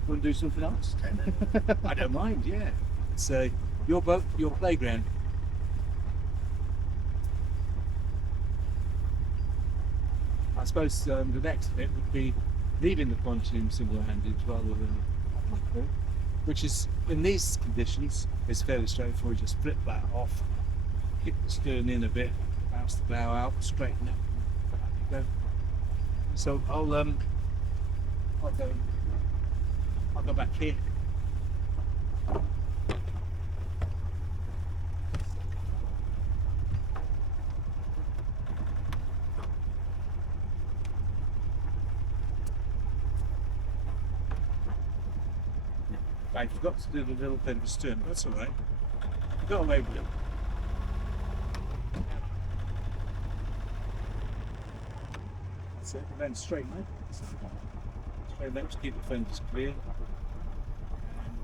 Want to do something else? I don't mind. Yeah, it's your boat, your playground. I suppose the next bit would be leaving the pontoon single-handed rather than having a crew, which is, in these conditions, is fairly straightforward. Just flip that off, kick the stern in a bit, bounce the bow out, straighten it, and out you go. So I'll go back here. I forgot to do the little bit of stern, but that's all right. Got away with it. That's it. And then straighten it. Straighten them to keep the fenders clear. And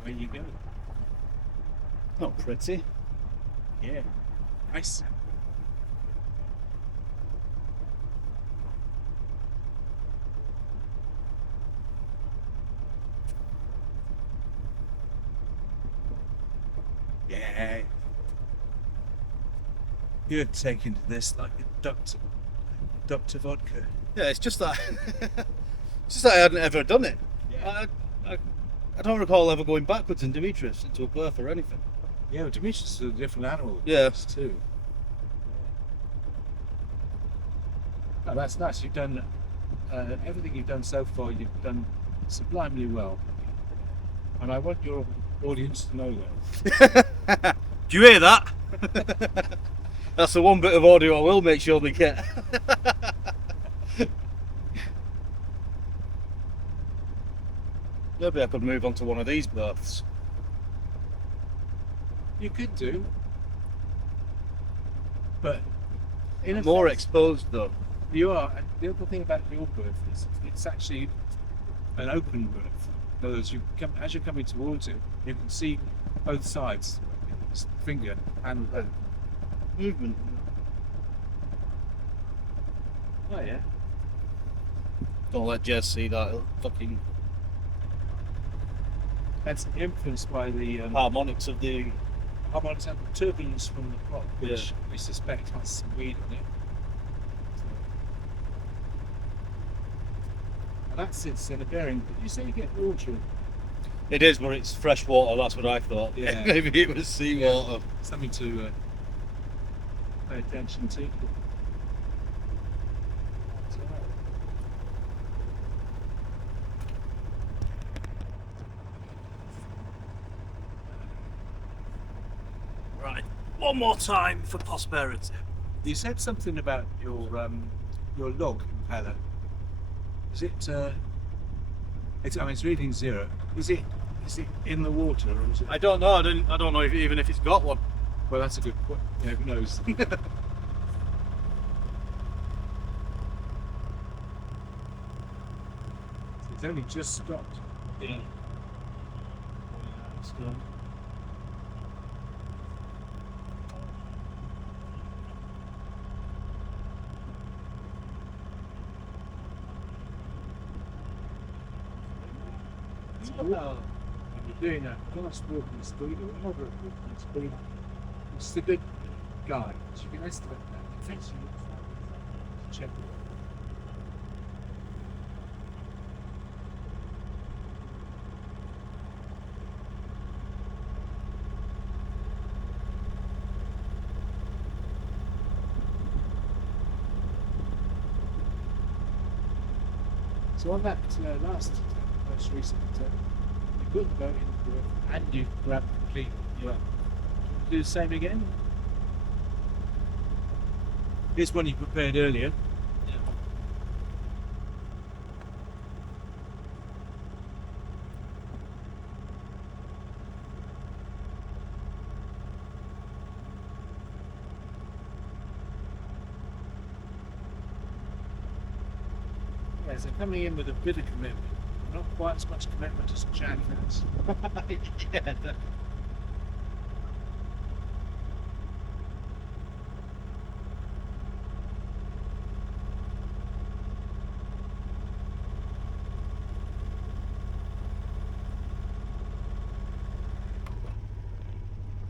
away you go. Not pretty. Yeah. Nice. Yeah. You're taking to this like a duck to vodka. Yeah, it's just that. It's just that I hadn't ever done it. Yeah. I don't recall ever going backwards in Demetrius into a berth or anything. Yeah, well, Demetrius is a different animal. Yeah. Too. Oh, that's nice. You've done everything you've done so far. You've done sublimely well, and I want your audience to know that. Do you hear that? That's the one bit of audio I will make sure they get. Maybe I could move on to one of these berths. You could do, but in More effect, exposed though. you are. And the other thing about your berth is it's actually an open berth. In other words, as you're coming towards it, you can see both sides. Just finger and that. Movement. Oh yeah. Don't let Jez see that. He'll fucking That's influenced by the harmonics of the. harmonics and the turbulence from the clock, which Yeah. we suspect has some weed on it. And that sits in a bearing. Did you say you get water? It is, but it's fresh water. That's what I thought. Yeah. Maybe it was seawater. Something to pay attention to. Right, one more time for prosperity. You said something about your log impeller. Is it? It's reading 0. Is it in the water or is it? I don't know. I don't know even if it's got one. Well, that's a good point. Yeah, who knows? It's only just stopped. Yeah. When you're doing a fast walking speed or moderate walking speed, it's the good guide. So you can estimate that. It takes you to check it. So on that most recent you put the boat in the berth and you grab the complete. Do the same again. Here's one you prepared earlier. Yeah, so coming in with a bit of commitment. Not quite as much commitment as Jack has. Yeah.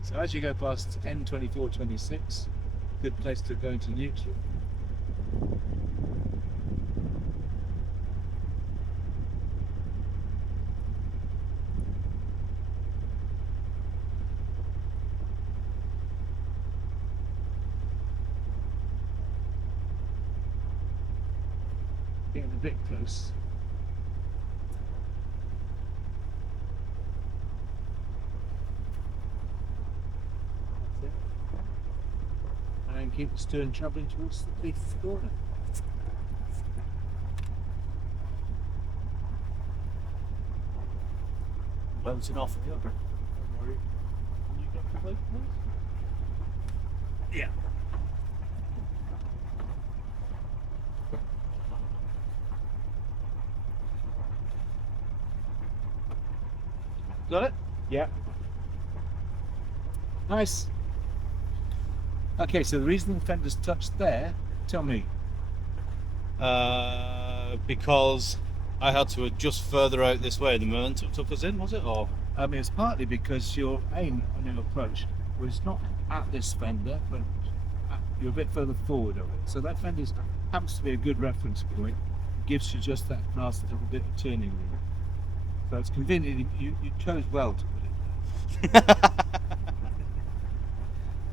So as you go past N2426, good place to go into neutral. Getting a bit close. That's it. And keep the stern travelling towards the fifth corner. Bouncing off the other. Don't worry. Can you get the boat, please? Yeah. Got it? Yeah. Nice. Okay, so the reason the fender's touched there, tell me. Because I had to adjust further out this way. The momentum took us in, was it? Or I mean, it's partly because your aim on your approach was not at this fender, but you're a bit further forward of it. So that fender happens to be a good reference point. It gives you just that last little bit of turning room. So it's convenient. You chose well to put it there.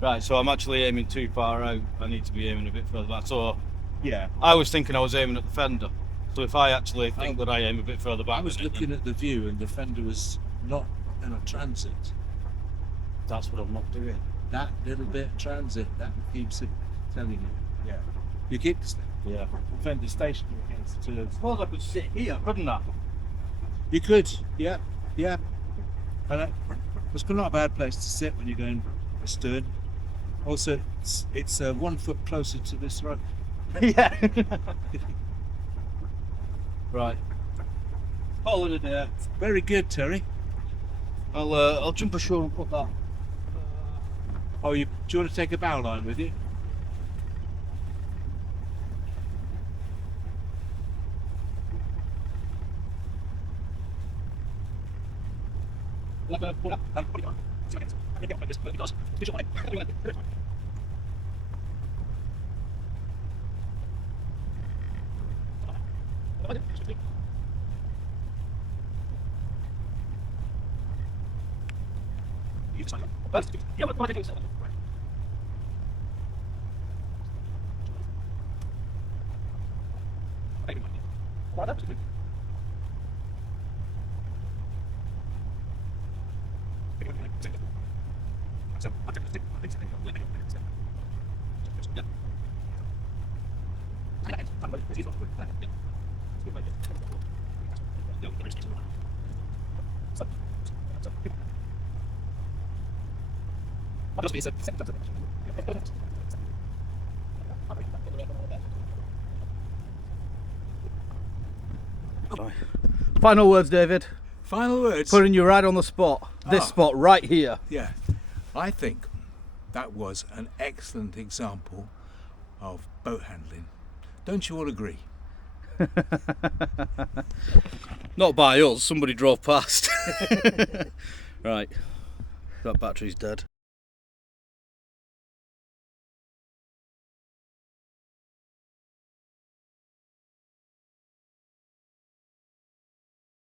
right, so I'm actually aiming too far out. I need to be aiming a bit further back. So Yeah. I was thinking I was aiming at the fender. So if I actually think that I aim a bit further back, I was with it, looking then at the view, and the fender was not in a transit. that's what I'm not doing. That little bit of transit, that keeps it telling you. Yeah. You keep Yeah. the fender stationary against the I suppose I could sit here, couldn't I? You could, yeah, yeah. And it's not a bad place to sit when you're going astern. Also, it's 1 foot closer to this rope. yeah. right. Call it a day. Very good, Terry. I'll jump ashore and put that. Oh, do you want to take a bow line with you? Final words, David. Final words. Putting you right on the spot. This spot right here. Yeah, I think that was an excellent example of boat handling. Don't you all agree? Not by us, somebody drove past. right, that battery's dead.